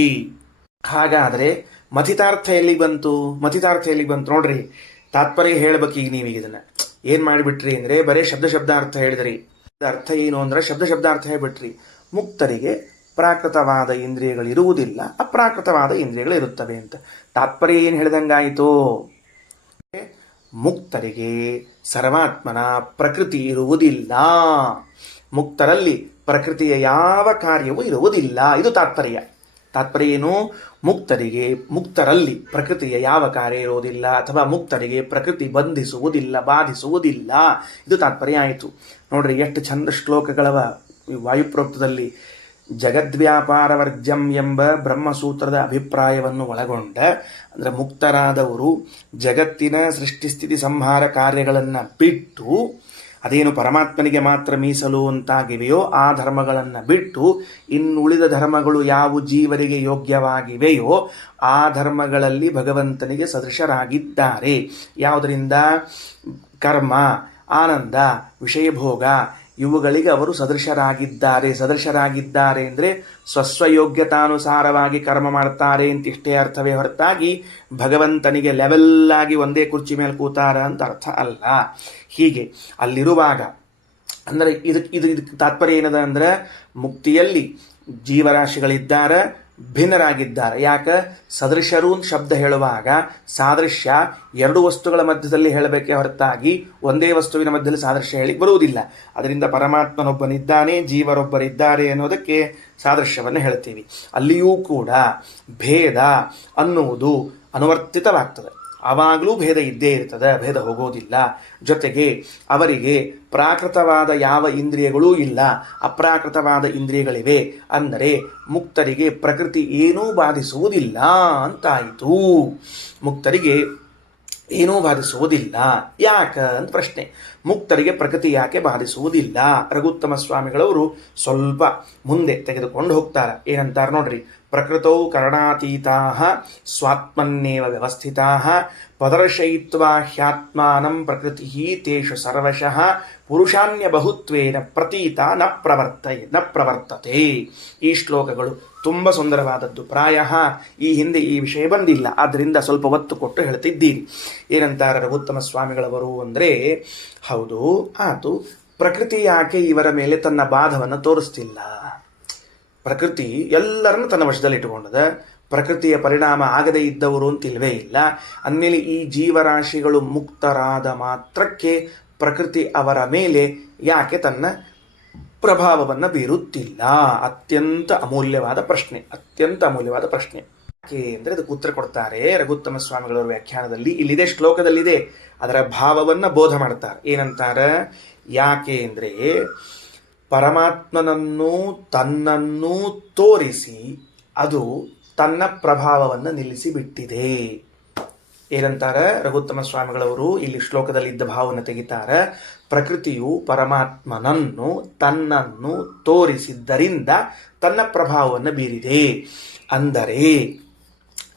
ಹಾಗಾದರೆ ಮಥಿತಾರ್ಥ ಎಲ್ಲಿಗೆ ಬಂತು ನೋಡ್ರಿ. ತಾತ್ಪರ್ಯ ಹೇಳ್ಬೇಕು. ಈಗ ನೀವೀಗ ಇದನ್ನ ಏನ್ ಮಾಡಿಬಿಟ್ರಿ ಅಂದ್ರೆ ಬರೀ ಶಬ್ದಾರ್ಥ ಹೇಳಿದ್ರಿ. ಅರ್ಥ ಏನು ಅಂದ್ರೆ ಶಬ್ದಾರ್ಥ ಹೇಳ್ಬಿಟ್ರಿ. ಮುಕ್ತರಿಗೆ ಪ್ರಾಕೃತವಾದ ಇಂದ್ರಿಯಗಳು ಇರುವುದಿಲ್ಲ, ಅಪ್ರಾಕೃತವಾದ ಇಂದ್ರಿಯಗಳು ಇರುತ್ತವೆ ಅಂತ. ತಾತ್ಪರ್ಯ ಏನು ಹೇಳಿದಂಗಾಯಿತು? ಮುಕ್ತರಿಗೆ ಸರ್ವಾತ್ಮನ ಪ್ರಕೃತಿ ಇರುವುದಿಲ್ಲ. ಮುಕ್ತರಲ್ಲಿ ಪ್ರಕೃತಿಯ ಯಾವ ಕಾರ್ಯವೂ ಇರುವುದಿಲ್ಲ. ಇದು ತಾತ್ಪರ್ಯ. ತಾತ್ಪರ್ಯ ಏನು? ಮುಕ್ತರಲ್ಲಿ ಪ್ರಕೃತಿಯ ಯಾವ ಕಾರ್ಯ ಇರೋದಿಲ್ಲ, ಅಥವಾ ಮುಕ್ತರಿಗೆ ಪ್ರಕೃತಿ ಬಂಧಿಸುವುದಿಲ್ಲ, ಬಾಧಿಸುವುದಿಲ್ಲ. ಇದು ತಾತ್ಪರ್ಯ ಆಯಿತು. ನೋಡ್ರಿ ಎಷ್ಟು ಚಂದ ಶ್ಲೋಕಗಳವ ವಾಯುಪ್ರೋಕ್ತದಲ್ಲಿ. ಜಗದ್ವ್ಯಾಪಾರ ವರ್ಜ್ಯಂ ಎಂಬ ಬ್ರಹ್ಮಸೂತ್ರದ ಅಭಿಪ್ರಾಯವನ್ನು ಒಳಗೊಂಡ, ಅಂದರೆ ಮುಕ್ತರಾದವರು ಜಗತ್ತಿನ ಸೃಷ್ಟಿಸ್ಥಿತಿ ಸಂಹಾರ ಕಾರ್ಯಗಳನ್ನು ಬಿಟ್ಟು, ಅದೇನು ಪರಮಾತ್ಮನಿಗೆ ಮಾತ್ರ ಮೀಸಲು ಅಂತಾಗಿವೆಯೋ ಆ ಧರ್ಮಗಳನ್ನು ಬಿಟ್ಟು ಇನ್ನುಳಿದ ಧರ್ಮಗಳು ಯಾವ ಜೀವರಿಗೆ ಯೋಗ್ಯವಾಗಿವೆಯೋ ಆ ಧರ್ಮಗಳಲ್ಲಿ ಭಗವಂತನಿಗೆ ಸದೃಶರಾಗಿದ್ದಾರೆ. ಯಾವುದರಿಂದ? ಕರ್ಮ, ಆನಂದ, ವಿಷಯಭೋಗ ಇವುಗಳಿಗೆ ಅವರು ಸದೃಶರಾಗಿದ್ದಾರೆ ಅಂದರೆ ಸ್ವಸ್ವಯೋಗ್ಯತಾನುಸಾರವಾಗಿ ಕರ್ಮ ಮಾಡ್ತಾರೆ ಅಂತಿಷ್ಟೇ ಅರ್ಥವೇ ಹೊರತಾಗಿ ಭಗವಂತನಿಗೆ ಲೆವೆಲ್ಲಾಗಿ ಒಂದೇ ಕುರ್ಚಿ ಮೇಲೆ ಕೂತಾರ ಅಂತ ಅರ್ಥ ಅಲ್ಲ. ಹೀಗೆ ಅಲ್ಲಿರುವಾಗ ಅಂದರೆ ಇದಕ್ಕೆ ತಾತ್ಪರ್ಯ ಏನದ ಅಂದ್ರೆ, ಮುಕ್ತಿಯಲ್ಲಿ ಜೀವರಾಶಿಗಳಿದ್ದಾರೆ, ಭಿನ್ನರಾಗಿದ್ದಾರೆ. ಯಾಕೆ? ಸದೃಶರು ಶಬ್ದ ಹೇಳುವಾಗ ಸಾದೃಶ್ಯ ಎರಡು ವಸ್ತುಗಳ ಮಧ್ಯದಲ್ಲಿ ಹೇಳಬೇಕೇ ಹೊರತಾಗಿ ಒಂದೇ ವಸ್ತುವಿನ ಮಧ್ಯದಲ್ಲಿ ಸಾದೃಶ್ಯ ಹೇಳಿ ಬರುವುದಿಲ್ಲ. ಅದರಿಂದ ಪರಮಾತ್ಮನೊಬ್ಬನಿದ್ದಾನೆ, ಜೀವರೊಬ್ಬರಿದ್ದಾರೆ ಅನ್ನೋದಕ್ಕೆ ಸಾದೃಶ್ಯವನ್ನು ಹೇಳ್ತೀವಿ. ಅಲ್ಲಿಯೂ ಕೂಡ ಭೇದ ಅನ್ನುವುದು ಅನುವರ್ತಿತವಾಗ್ತದೆ. ಆವಾಗಲೂ ಭೇದ ಇದ್ದೇ ಇರ್ತದೆ, ಭೇದ ಹೋಗೋದಿಲ್ಲ. ಜೊತೆಗೆ ಅವರಿಗೆ ಪ್ರಾಕೃತವಾದ ಯಾವ ಇಂದ್ರಿಯಗಳೂ ಇಲ್ಲ, ಅಪ್ರಾಕೃತವಾದ ಇಂದ್ರಿಯಗಳಿವೆ. ಅಂದರೆ ಮುಕ್ತರಿಗೆ ಪ್ರಕೃತಿ ಏನೂ ಬಾಧಿಸುವುದಿಲ್ಲ ಅಂತಾಯಿತು. ಮುಕ್ತರಿಗೆ ಏನೂ ಬಾಧಿಸುವುದಿಲ್ಲ. ಯಾಕ ಅಂತ ಪ್ರಶ್ನೆ. ಮುಕ್ತರಿಗೆ ಪ್ರಕೃತಿ ಯಾಕೆ ಬಾಧಿಸುವುದಿಲ್ಲ? ರಘುತ್ತಮ ಸ್ವಾಮಿಗಳವರು ಸ್ವಲ್ಪ ಮುಂದೆ ತೆಗೆದುಕೊಂಡು ಹೋಗ್ತಾರೆ. ಏನಂತಾರೆ ನೋಡ್ರಿ. ಪ್ರಕೃತೌ ಕರಣಾತೀತಾ ಸ್ವಾತ್ಮನ್ನೇವ ವ್ಯವಸ್ಥಿತಾ ಪ್ರದರ್ಶಯಿತ್ವಾ ಹ್ಯಾತ್ಮಾನಂ ಪ್ರಕೃತಿ ತೇಷು ಸರ್ವಶಃ ಪುರುಷಾನ್ಯ ಬಹುತ್ವೇನ ಪ್ರತೀತ ನ ಪ್ರವರ್ತತೆ. ಈ ಶ್ಲೋಕಗಳು ತುಂಬ ಸುಂದರವಾದದ್ದು. ಪ್ರಾಯ ಈ ಹಿಂದೆ ಈ ವಿಷಯ ಬಂದಿಲ್ಲ, ಆದ್ದರಿಂದ ಸ್ವಲ್ಪ ಒತ್ತು ಕೊಟ್ಟು ಹೇಳ್ತಿದ್ದೀರಿ. ಏನಂತಾರೆ ರಘುತ್ತಮ ಸ್ವಾಮಿಗಳವರು ಅಂದರೆ, ಹೌದು ಆತು, ಪ್ರಕೃತಿ ಯಾಕೆ ಇವರ ಮೇಲೆ ತನ್ನ ಬಾಧವನ್ನು ತೋರಿಸ್ತಿಲ್ಲ? ಪ್ರಕೃತಿ ಎಲ್ಲರನ್ನು ತನ್ನ ವಶದಲ್ಲಿ ಇಟ್ಟುಕೊಂಡದ. ಪ್ರಕೃತಿಯ ಪರಿಣಾಮ ಆಗದೇ ಇದ್ದವರು ಅಂತ ಇಲ್ವೇ ಇಲ್ಲ. ಅಂದಮೇಲೆ ಈ ಜೀವರಾಶಿಗಳು ಮುಕ್ತರಾದ ಮಾತ್ರಕ್ಕೆ ಪ್ರಕೃತಿ ಅವರ ಮೇಲೆ ಯಾಕೆ ತನ್ನ ಪ್ರಭಾವವನ್ನು ಬೀರುತ್ತಿಲ್ಲ? ಅತ್ಯಂತ ಅಮೂಲ್ಯವಾದ ಪ್ರಶ್ನೆ. ಯಾಕೆ ಅಂದರೆ ಅದಕ್ಕೆ ಉತ್ತರ ಕೊಡ್ತಾರೆ ರಘುತ್ತಮ ಸ್ವಾಮಿಗಳವರ ವ್ಯಾಖ್ಯಾನದಲ್ಲಿ. ಇಲ್ಲಿದೆ, ಶ್ಲೋಕದಲ್ಲಿದೆ. ಅದರ ಭಾವವನ್ನು ಬೋಧ ಮಾಡ್ತಾರೆ. ಏನಂತಾರೆ? ಯಾಕೆ ಅಂದರೆ ಪರಮಾತ್ಮನನ್ನು ತನ್ನನ್ನು ತೋರಿಸಿ ಅದು ತನ್ನ ಪ್ರಭಾವವನ್ನು ನಿಲ್ಲಿಸಿ ಬಿಟ್ಟಿದೆ. ಏನಂತಾರೆ ರಘುತ್ತಮ ಸ್ವಾಮಿಗಳವರು ಇಲ್ಲಿ ಶ್ಲೋಕದಲ್ಲಿದ್ದ ಭಾವವನ್ನು ತೆಗಿತಾರೆ. ಪ್ರಕೃತಿಯು ಪರಮಾತ್ಮನನ್ನು ತನ್ನನ್ನು ತೋರಿಸಿದ್ದರಿಂದ ತನ್ನ ಪ್ರಭಾವವನ್ನು ಬೀರಿದೆ.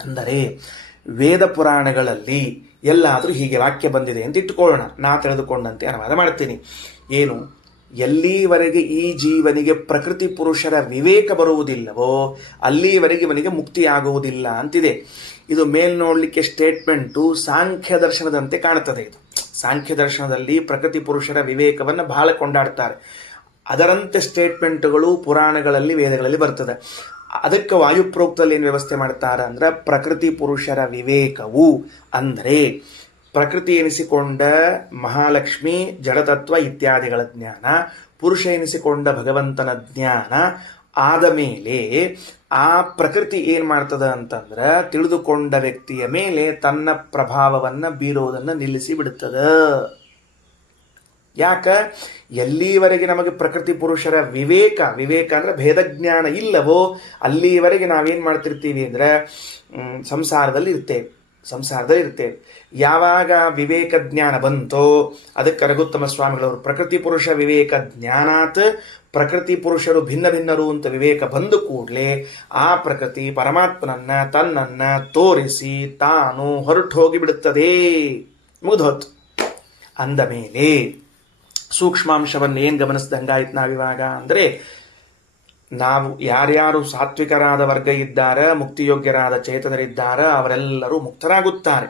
ಅಂದರೆ ವೇದ ಪುರಾಣಗಳಲ್ಲಿ ಎಲ್ಲಾದರೂ ಹೀಗೆ ವಾಕ್ಯ ಬಂದಿದೆ ಅಂತ ಇಟ್ಟುಕೊಳ್ಳೋಣ. ನಾ ತಿಳಿದುಕೊಂಡಂತೆ ಅನುವಾದ ಮಾಡ್ತೀನಿ. ಏನು? ಎಲ್ಲಿವರೆಗೆ ಈ ಜೀವನಿಗೆ ಪ್ರಕೃತಿ ಪುರುಷರ ವಿವೇಕ ಬರುವುದಿಲ್ಲವೋ ಅಲ್ಲಿವರೆಗೆ ಇವನಿಗೆ ಮುಕ್ತಿ ಆಗುವುದಿಲ್ಲ ಅಂತಿದೆ. ಇದು ಮೇಲ್ ನೋಡಲಿಕ್ಕೆ ಸ್ಟೇಟ್ಮೆಂಟು ಸಾಂಖ್ಯ ದರ್ಶನದಂತೆ ಕಾಣುತ್ತದೆ. ಇದು ಸಾಂಖ್ಯ ದರ್ಶನದಲ್ಲಿ ಪ್ರಕೃತಿ ಪುರುಷರ ವಿವೇಕವನ್ನು ಬಹಳ ಕೊಂಡಾಡ್ತಾರೆ. ಅದರಂತೆ ಸ್ಟೇಟ್ಮೆಂಟ್ಗಳು ಪುರಾಣಗಳಲ್ಲಿ, ವೇದಗಳಲ್ಲಿ ಬರ್ತದೆ. ಅದಕ್ಕೆ ವಾಯುಪ್ರೋಕ್ತದಲ್ಲಿ ಏನು ವ್ಯವಸ್ಥೆ ಮಾಡ್ತಾರೆ ಅಂದ್ರೆ, ಪ್ರಕೃತಿ ಪುರುಷರ ವಿವೇಕವು ಅಂದರೆ ಪ್ರಕೃತಿ ಎನಿಸಿಕೊಂಡ ಮಹಾಲಕ್ಷ್ಮಿ, ಜಡತತ್ವ ಇತ್ಯಾದಿಗಳ ಜ್ಞಾನ, ಪುರುಷ ಎನಿಸಿಕೊಂಡ ಭಗವಂತನ ಜ್ಞಾನ ಆದ ಮೇಲೆ ಆ ಪ್ರಕೃತಿ ಏನು ಮಾಡ್ತದ ಅಂತಂದ್ರೆ ತಿಳಿದುಕೊಂಡ ವ್ಯಕ್ತಿಯ ಮೇಲೆ ತನ್ನ ಪ್ರಭಾವವನ್ನು ಬೀರೋದನ್ನು ನಿಲ್ಲಿಸಿ ಬಿಡುತ್ತದ. ಯಾಕ? ಎಲ್ಲಿವರೆಗೆ ನಮಗೆ ಪ್ರಕೃತಿ ಪುರುಷರ ವಿವೇಕ ಅಂದರೆ ಭೇದಜ್ಞಾನ ಇಲ್ಲವೋ ಅಲ್ಲಿವರೆಗೆ ನಾವೇನು ಮಾಡ್ತಿರ್ತೀವಿ ಅಂದರೆ ಸಂಸಾರದಲ್ಲಿ ಇರ್ತೇವೆ. ಯಾವಾಗ ವಿವೇಕ ಜ್ಞಾನ ಬಂತೋ ಅದಕ್ಕೆ ರಘುತ್ತಮ ಸ್ವಾಮಿಗಳವರು ಪ್ರಕೃತಿ ಪುರುಷ ವಿವೇಕ ಜ್ಞಾನಾತ್ ಪ್ರಕೃತಿ ಪುರುಷರು ಭಿನ್ನ ಭಿನ್ನರು ಅಂತ ವಿವೇಕ ಬಂದು ಕೂಡಲೇ ಆ ಪ್ರಕೃತಿ ಪರಮಾತ್ಮನನ್ನ ತನ್ನನ್ನ ತೋರಿಸಿ ತಾನು ಹೊರಟು ಹೋಗಿ ಬಿಡುತ್ತದೆ. ಮುಗಿದೋತು. ಅಂದ ಮೇಲೆ ಸೂಕ್ಷ್ಮಾಂಶವನ್ನು ಏನು ಗಮನಿಸ್ದಂಗಾಯ್ತು ನಾವಿವಾಗ ಅಂದರೆ, ನಾವು ಯಾರ್ಯಾರು ಸಾತ್ವಿಕರಾದ ವರ್ಗ ಇದ್ದಾರೆ, ಮುಕ್ತಿಯೋಗ್ಯರಾದ ಚೇತನರಿದ್ದಾರೆ, ಅವರೆಲ್ಲರೂ ಮುಕ್ತರಾಗುತ್ತಾರೆ.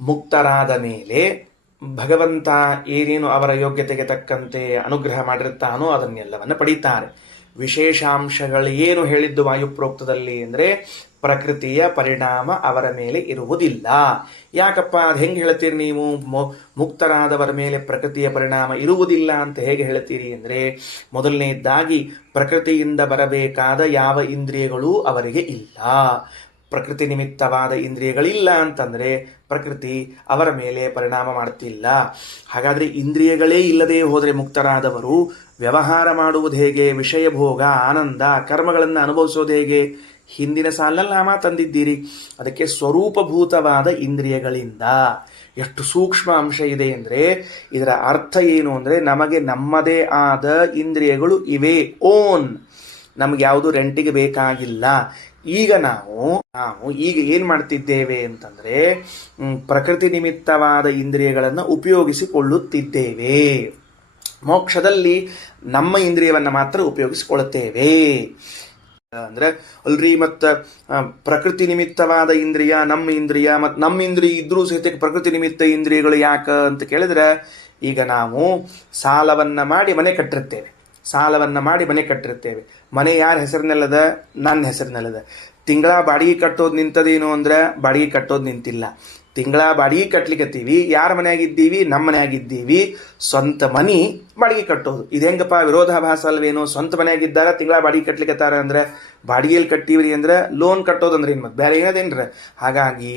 ಮುಕ್ತರಾದ ಮೇಲೆ ಭಗವಂತ ಏನೇನು ಅವರ ಯೋಗ್ಯತೆಗೆ ತಕ್ಕಂತೆ ಅನುಗ್ರಹ ಮಾಡಿರುತ್ತಾನೋ ಅದನ್ನೆಲ್ಲವನ್ನು ಪಡೀತಾರೆ. ವಿಶೇಷಾಂಶಗಳು ಏನು ಹೇಳಿದ್ದು ವಾಯುಪ್ರೋಕ್ತದಲ್ಲಿ ಅಂದರೆ ಪ್ರಕೃತಿಯ ಪರಿಣಾಮ ಅವರ ಮೇಲೆ ಇರುವುದಿಲ್ಲ. ಯಾಕಪ್ಪ ಅದು ಹೆಂಗೆ ಹೇಳ್ತೀರಿ ನೀವು? ಮುಕ್ತರಾದವರ ಮೇಲೆ ಪ್ರಕೃತಿಯ ಪರಿಣಾಮ ಇರುವುದಿಲ್ಲ ಅಂತ ಹೇಗೆ ಹೇಳ್ತೀರಿ ಅಂದರೆ, ಮೊದಲನೇದಾಗಿ ಪ್ರಕೃತಿಯಿಂದ ಬರಬೇಕಾದ ಯಾವ ಇಂದ್ರಿಯಗಳೂ ಅವರಿಗೆ ಇಲ್ಲ. ಪ್ರಕೃತಿ ನಿಮಿತ್ತವಾದ ಇಂದ್ರಿಯಗಳಿಲ್ಲ ಅಂತಂದರೆ ಪ್ರಕೃತಿ ಅವರ ಮೇಲೆ ಪರಿಣಾಮ ಮಾಡ್ತಿಲ್ಲ. ಹಾಗಾದರೆ ಇಂದ್ರಿಯಗಳೇ ಇಲ್ಲದೆ ಹೋದರೆ ಮುಕ್ತರಾದವರು ವ್ಯವಹಾರ ಮಾಡುವುದು ಹೇಗೆ? ವಿಷಯ ಭೋಗ, ಆನಂದ, ಕರ್ಮಗಳನ್ನು ಅನುಭವಿಸೋದು ಹೇಗೆ? ಹಿಂದಿನ ಸಾಲಿನಲ್ಲಿ ನಾಮ ತಂದಿದ್ದೀರಿ. ಅದಕ್ಕೆ ಸ್ವರೂಪಭೂತವಾದ ಇಂದ್ರಿಯಗಳಿಂದ. ಎಷ್ಟು ಸೂಕ್ಷ್ಮ ಅಂಶ ಇದೆ ಅಂದರೆ, ಇದರ ಅರ್ಥ ಏನು ಅಂದರೆ, ನಮಗೆ ನಮ್ಮದೇ ಆದ ಇಂದ್ರಿಯಗಳು ಇವೆ, ಓನ್. ನಮ್ಗೆ ಯಾವುದು ರೆಂಟಿಗೆ ಬೇಕಾಗಿಲ್ಲ. ಈಗ ನಾವು ಈಗ ಏನು ಮಾಡ್ತಿದ್ದೇವೆ ಅಂತಂದರೆ, ಪ್ರಕೃತಿ ನಿಮಿತ್ತವಾದ ಇಂದ್ರಿಯಗಳನ್ನು ಉಪಯೋಗಿಸಿಕೊಳ್ಳುತ್ತಿದ್ದೇವೆ. ಮೋಕ್ಷದಲ್ಲಿ ನಮ್ಮ ಇಂದ್ರಿಯವನ್ನು ಮಾತ್ರ ಉಪಯೋಗಿಸಿಕೊಳ್ಳುತ್ತೇವೆ. ಅಂದ್ರೆ ಅಲ್ರಿ ಮತ್ತು ಪ್ರಕೃತಿ ನಿಮಿತ್ತವಾದ ಇಂದ್ರಿಯ ನಮ್ಮ ಇಂದ್ರಿಯ ಮತ್ತು ನಮ್ಮ ಇಂದ್ರಿಯ ಇದ್ರೂ ಸಹಿತ ಪ್ರಕೃತಿ ನಿಮಿತ್ತ ಇಂದ್ರಿಯಗಳು ಯಾಕೆ ಅಂತ ಕೇಳಿದ್ರೆ, ಈಗ ನಾವು ಸಾಲವನ್ನು ಮಾಡಿ ಮನೆ ಕಟ್ಟಿರ್ತೇವೆ. ಮನೆ ಯಾರ ಹೆಸರಿನಲ್ಲದ? ನನ್ನ ಹೆಸರಿನಲ್ಲದ. ತಿಂಗಳ ಬಾಡಿಗೆ ಕಟ್ಟೋದು ನಿಂತದೇನು ಅಂದ್ರೆ ಬಾಡಿಗೆ ಕಟ್ಟೋದು ನಿಂತಿಲ್ಲ. ತಿಂಗಳ ಬಾಡಿಗೆ ಕಟ್ಲಿಕ್ಕತ್ತೀವಿ. ಯಾರ ಮನೆಯಾಗಿದ್ದೀವಿ? ನಮ್ಮ ಮನೆಯಾಗಿದ್ದೀವಿ. ಸ್ವಂತ ಮನಿ ಬಾಡಿಗೆ ಕಟ್ಟೋದು ಇದು ಹೆಂಗಪ್ಪ? ವಿರೋಧಾಭಾಸ ಅಲ್ವೇನು? ಸ್ವಂತ ಮನೆಯಾಗಿದ್ದಾರ ತಿಂಗಳ ಬಾಡಿಗೆ ಕಟ್ಲಿಕ್ಕತ್ತಾರ ಅಂದ್ರೆ, ಬಾಡಿಗೆಯಲ್ಲಿ ಕಟ್ಟಿವ್ರಿ ಅಂದ್ರೆ ಲೋನ್ ಕಟ್ಟೋದಂದ್ರೆ ಏನು? ಮತ್ತೆ ಬೇರೆ ಏನದೇನ್ರ? ಹಾಗಾಗಿ